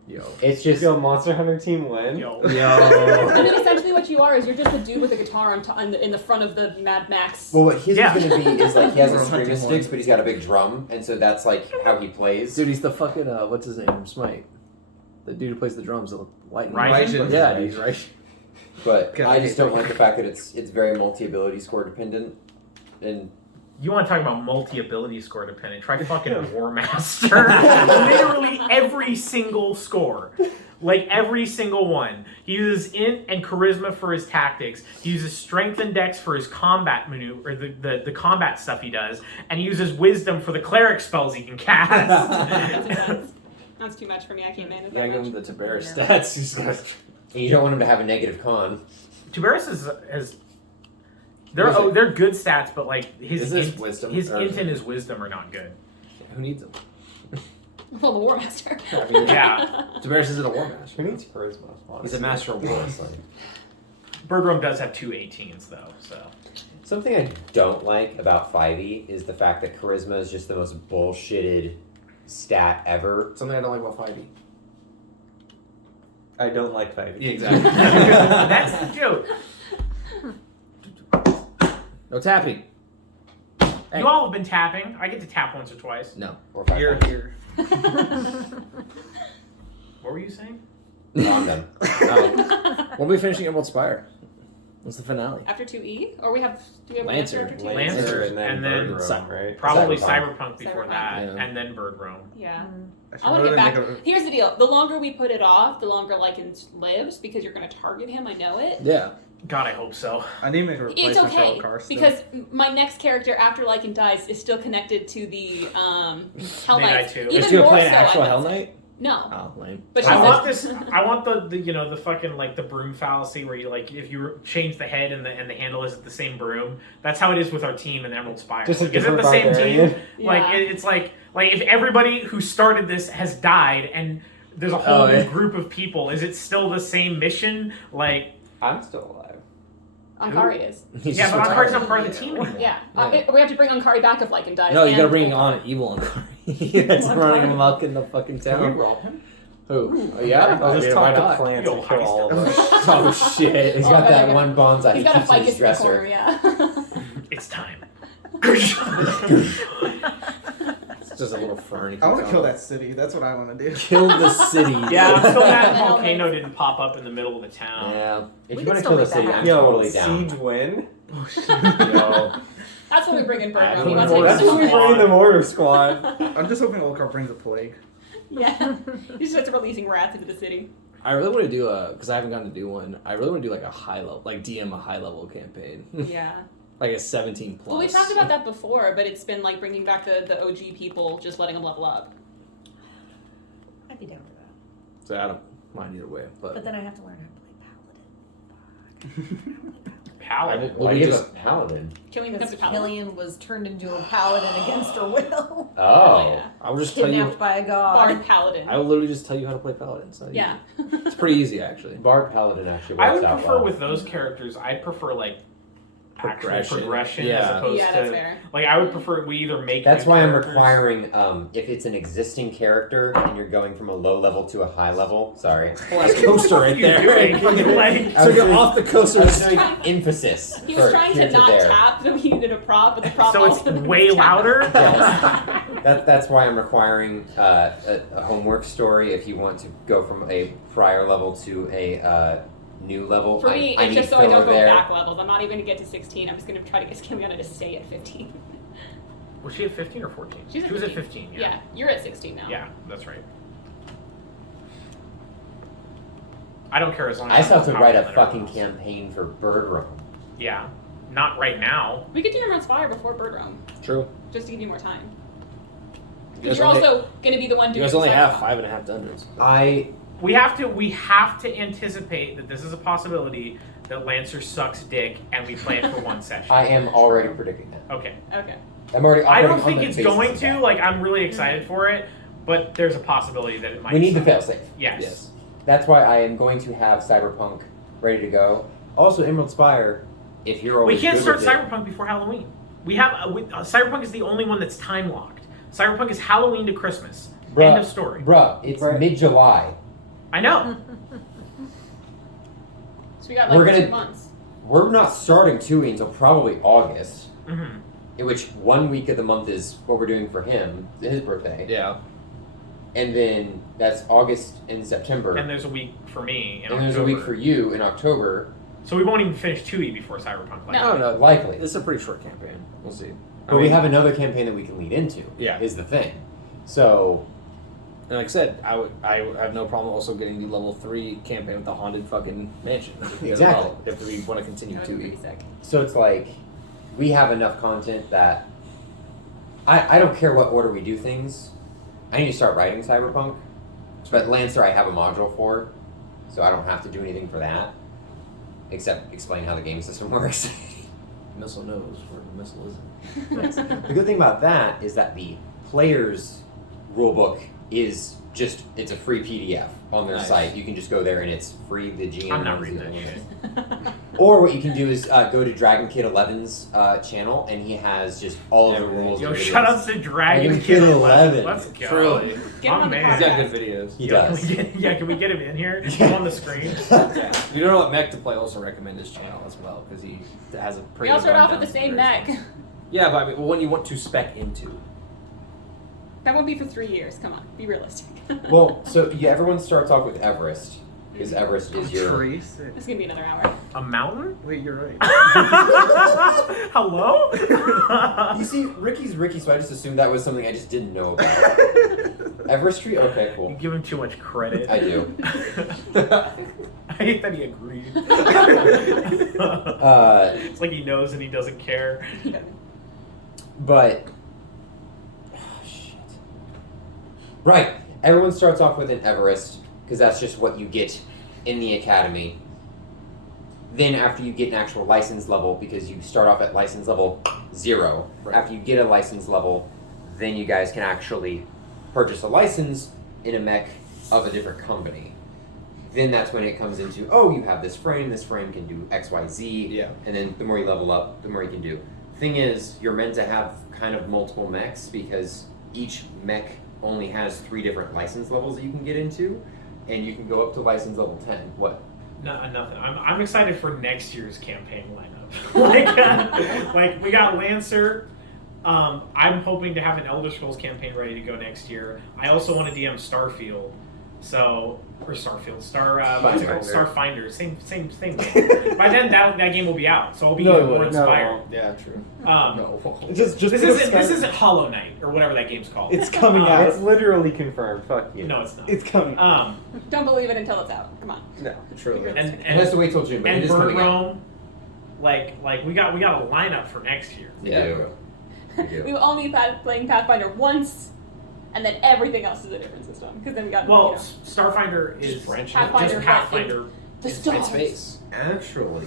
Yo. It's just Yo, Monster Hunter Team win. Yo. I mean, essentially, what you are is you're just a dude with a guitar in the front of the Mad Max. well, what his Yeah. is gonna be is like he has a We're string hunting of one. sticks, but he's got a big drum, and so that's like how he plays. Dude, he's the fucking what's his name from Smite? The dude who plays the drums, the lightning. Raijin? Yeah, dude, he's right. but God, I just I don't hate like the fact that it's very multi-ability score dependent, and You want to talk about multi-ability score dependent? Try fucking War Master. Literally every single score. Like every single one. He uses int and charisma for his tactics. He uses strength and dex for his combat maneuver, or the combat stuff he does, and he uses wisdom for the cleric spells he can cast. That's intense. That's too much for me. I can't manage You gotta that give him much. the Tiberius stats. He's got. you don't want him to have a negative con. Tiberius is What is it? they're good stats, but like his Is this int, wisdom, his or- int and his wisdom are not good. Who needs him? Well, the War Master. I mean, Yeah. Tiberius isn't a war master. Who needs charisma? He's a master of war. Honestly. Birdroom does have 2 18s though, so Something I don't like about 5e is the fact that charisma is just the most bullshitted stat ever. Something I don't like about 5e. I don't like 5e. Yeah, exactly. that's the joke. No tapping. Hey. You all have been tapping. I get to tap once or twice. No. Or 5 Here, times. here. What were you saying? I'm done. Oh. When are we finishing Emerald Spire? What's the finale? After 2E? Or do we have Lancer. after 2E? Lancer, and then, and then Birdroom, right? Probably Cyberpunk. Cyberpunk before Cyberpunk. that, Yeah. and then Birdroom. Yeah. should I want to really get back. make a- Here's the deal. The longer we put it off, the longer Lycan lives because you're going to target him. I know it. Yeah. God, I hope so. I need to make a It's replacement for okay Elcar still. because my next character after Lycan dies is still connected to the Hell They die Knights. too. Even Is she gonna more play an so, actual I Hell would say. Knight? No, Oh, lame. but she's I a- want this. I want the the fucking like the broom fallacy where you like if you change the head and the handle is the same broom. That's how it is with our team in Emerald Spire. Just a Like, is it the different same barbarian. team? Like Yeah. it's like if everybody who started this has died and there's a whole Oh, new yeah. group of people, is it still the same mission? Like I'm still alive. Ankari is. He's yeah, just but retired. Ankari's not part of the team anymore. Yeah. Yeah. We have to bring Ankari back if Lycan dies. No, you and gotta bring Volkar. on evil Ankari. That's running amok in the fucking Can we town. rob him? Who? Oh, yeah? I'll I just mean, why talk to not? plants Yo, and kill all of them. Oh, shit. He's Oh, got God, that they're one bonsai He's he got a keeps in his ficus in the corner, dresser. yeah. It's time. It's just a little fern. I want to kill that city. That's what I want to do. Kill the city. Yeah, I'm still mad Yeah. Volcano didn't pop up in the middle of the town. Yeah. If We you can want to still kill the make that city, I'm happen. Yo, totally down. Siege win? Yo. That's when we bring in I Birdroom. He don't wants know. to That's make when we something. bring in the mortar squad. I'm just hoping Olkar brings a plague. Yeah. He starts releasing rats into the city. I really want to do because I haven't gotten to do one. I really want to do like a high level, like DM a high level campaign, Yeah. like a 17 plus. Well, we talked about that before, but it's been like bringing back the OG people, just letting them level up. I'd be down for that. So I don't mind either way, But but then I have to learn how to play Paladin. Paladin. Well, Why we do you just- have a paladin? Killing becomes Because a paladin. Killian was turned into a paladin against her will. Oh. yeah. I will just tell you. Kidnapped by a god. Bard paladin. I will literally just tell you how to play paladin. It's not easy. Yeah. It's pretty easy actually. Bard paladin actually I works would out prefer well. with those characters. I'd prefer like Progression. actual progression as Yeah. opposed Yeah, that's to fair. like I would prefer we either make. That's new why I'm characters- requiring, if it's an existing character and you're going from a low level to a high level, sorry. Well, that's coaster right you there. doing? Fucking- Like- so you're off the coaster. I was doing emphasis. He was for trying here to not there. tap, so he needed a prop, but the prop So it's also didn't way tap. louder. Yes. That's why I'm requiring a homework story if you want to go from a prior level to a new level. For me, I it's need just so I don't filler go there. back levels. I'm not even gonna get to 16. I'm just gonna try to get Skilliana to stay at 15. Was she at 15 or 14? She's at she was at 15. 15. Yeah, you're at 16 now. Yeah, that's right. I don't care as long as I I'm still have to more write a powerful than fucking everyone else. campaign for Birdroom. Yeah, not right now. We could do Emerald Spire before Birdroom, True. just to give you more time. You Because guys you're only- also gonna be the one You doing guys the only have Cyberpunk. 5.5 dungeons. We have to anticipate that this is a possibility that Lancer sucks dick and we play it for one session. I am already predicting that. Okay. Okay. I'm already. I don't operating on think the it's basis going of to. that. Like, I'm really excited for it, but there's a possibility that it might. We need the suck. failsafe. Yes. Yes. That's why I am going to have Cyberpunk ready to go. Also, Emerald Spire. If you're always We can't good start with it- Cyberpunk before Halloween. We have Cyberpunk is the only one that's time locked. Cyberpunk is Halloween to Christmas. Bruh, End of story. Bruh, it's Right. mid-July. I know. So we got We're like gonna- 2 months. We're not starting 2E until probably August, hmm in which 1 week of the month is what we're doing for him, his birthday. Yeah. And then that's August and September. And there's a week for me in and there's October. a week for you in October. So we won't even finish 2E before Cyberpunk. No. I don't know, likely. It's a pretty short campaign. We'll see. But we have another campaign that we can lead into. Yeah. Is the thing. So And like I said, I would have no problem also getting the level 3 campaign with the haunted fucking mansion. Exactly. If we want to continue That to would be pretty sick. So it's like, we have enough content that I don't care what order we do things. I need to start writing Cyberpunk. But Lancer I have a module for, so I don't have to do anything for that. Except explain how the game system works. Missile knows where the missile isn't. The good thing about that is that the player's rulebook is just, it's a free PDF on their Nice. site. You can just go there and it's free. The GM I'm not knows reading it. that shit. Or what you can do is go to Dragon Kid 11's channel, and he has just all of the rules. Yo, and shout videos. out to Dragon Dragon Kid Kid 11. 11. Let's go. Truly. Get him My on the man. He's got podcast. good videos. He Yeah, does. can we get him in here? Yeah. On the screen. Yeah. You don't know what mech to play, also recommend his channel as well, because he has a We pretty all start off with rundown the same of neck. various ones. Yeah, but I mean, when you want to spec into. That won't be for 3 years. Come on, be realistic. Well, so yeah, everyone starts off with Everest, because Everest is your. Tree. It's gonna be another hour. A mountain? Wait, you're right. Hello? You see, Ricky's Ricky, so I just assumed that was something I just didn't know about. Everest tree? Okay, You cool. give him too much credit. I do. I hate that he agreed. It's like he knows and he doesn't care. But oh, shit. Right. Everyone starts off with an Everest because that's just what you get in the academy. Then after you get an actual license level, because you start off at license level 0. Right. After you get a license level, then you guys can actually purchase a license in a mech of a different company. Then that's when it comes into, oh, you have this frame can do X, Y, Z. Yeah. And then the more you level up, the more you can do. Thing is, you're meant to have kind of multiple mechs because each mech only has 3 different license levels that you can get into, and you can go up to license level 10. What? No, nothing. I'm excited for next year's campaign lineup. like we got Lancer. I'm hoping to have an Elder Scrolls campaign ready to go next year. I also want to DM Starfield. So, or Starfield, what's it called? Starfinder, same game. By then, that game will be out, so I'll be even more inspired. Yeah, true. No. Just This put a isn't Sky- Hollow Knight or whatever that game's called. It's coming out. It's literally confirmed. Fuck you. No, it's not. It's coming. Don't believe it until it's out. Come on. No. Truly. and It has to wait till June, but it and is Bird coming out. Rome, like we got a lineup for next year. We Yeah, do. bro. We do. We will only be playing Pathfinder once, and then everything else is a different system. Because then we got Well, you know, Starfinder is Just branching Pathfinder, just but Pathfinder. the in stars. space. Actually,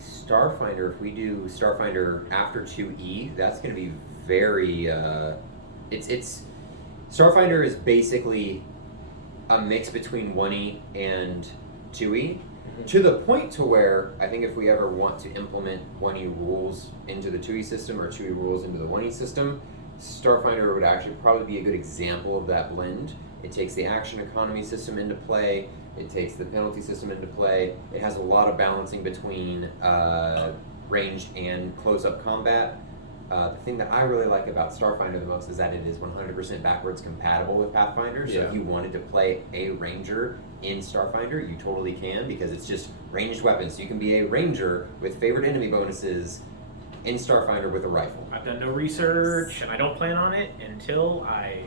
Starfinder, if we do Starfinder after 2E, that's going to be very, it's Starfinder is basically a mix between 1E and 2E, to the point to where I think if we ever want to implement 1E rules into the 2E system or 2E rules into the 1E system, Starfinder would actually probably be a good example of that blend. It takes the action economy system into play. It takes the penalty system into play. It has a lot of balancing between ranged and close-up combat. The thing that I really like about Starfinder the most is that it is 100% backwards compatible with Pathfinder. So Yeah. if you wanted to play a ranger in Starfinder, you totally can, because it's just ranged weapons. So you can be a ranger with favored enemy bonuses in Starfinder with a rifle. I've done no research, and I don't plan on it until I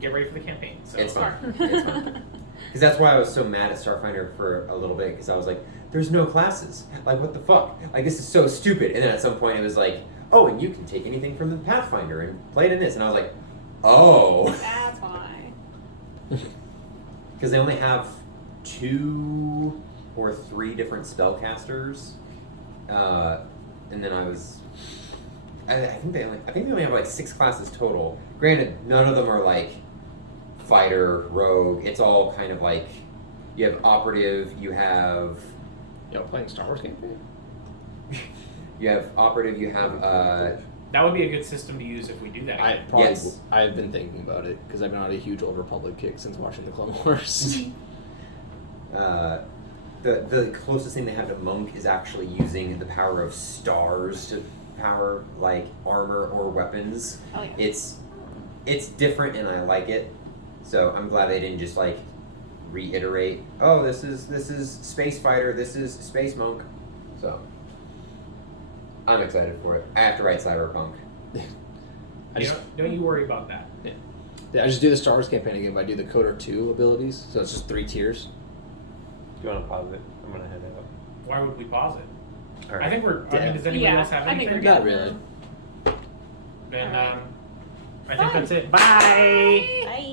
get ready for the campaign. So It's fun. It's fun. Because that's why I was so mad at Starfinder for a little bit, because I was like, there's no classes. Like, what the fuck? Like, this is so stupid. And then at some point it was like, oh, and you can take anything from the Pathfinder and play it in this. And I was like, oh. That's why. Because they only have 2 or 3 different spellcasters. And then I think they only have like 6 classes total. Granted, none of them are like fighter, rogue. It's all kind of like, you have operative, you have Playing Star Wars campaign? operative, you have that would be a good system to use if we do that. I probably Yes. I've been thinking about it because I've been on a huge Old Republic kick since watching the Clone Wars. the closest thing they have to monk is actually using the power of stars to power like armor or weapons. Oh yeah. It's different and I like it. So I'm glad they didn't just like reiterate, oh, this is Space Fighter, this is Space Monk. So I'm excited for it. I have to write Cyberpunk. Don't you worry about that. Yeah, I just do the Star Wars campaign again, but I do the Coder 2 abilities, so it's just 3 tiers. Do you want to pause it? I'm gonna head out. Why would we pause it? All right. I think we're. I mean, does anybody Yeah, else have I think anything? we're Not good. really. Then Alright. I think that's it. Bye. Bye.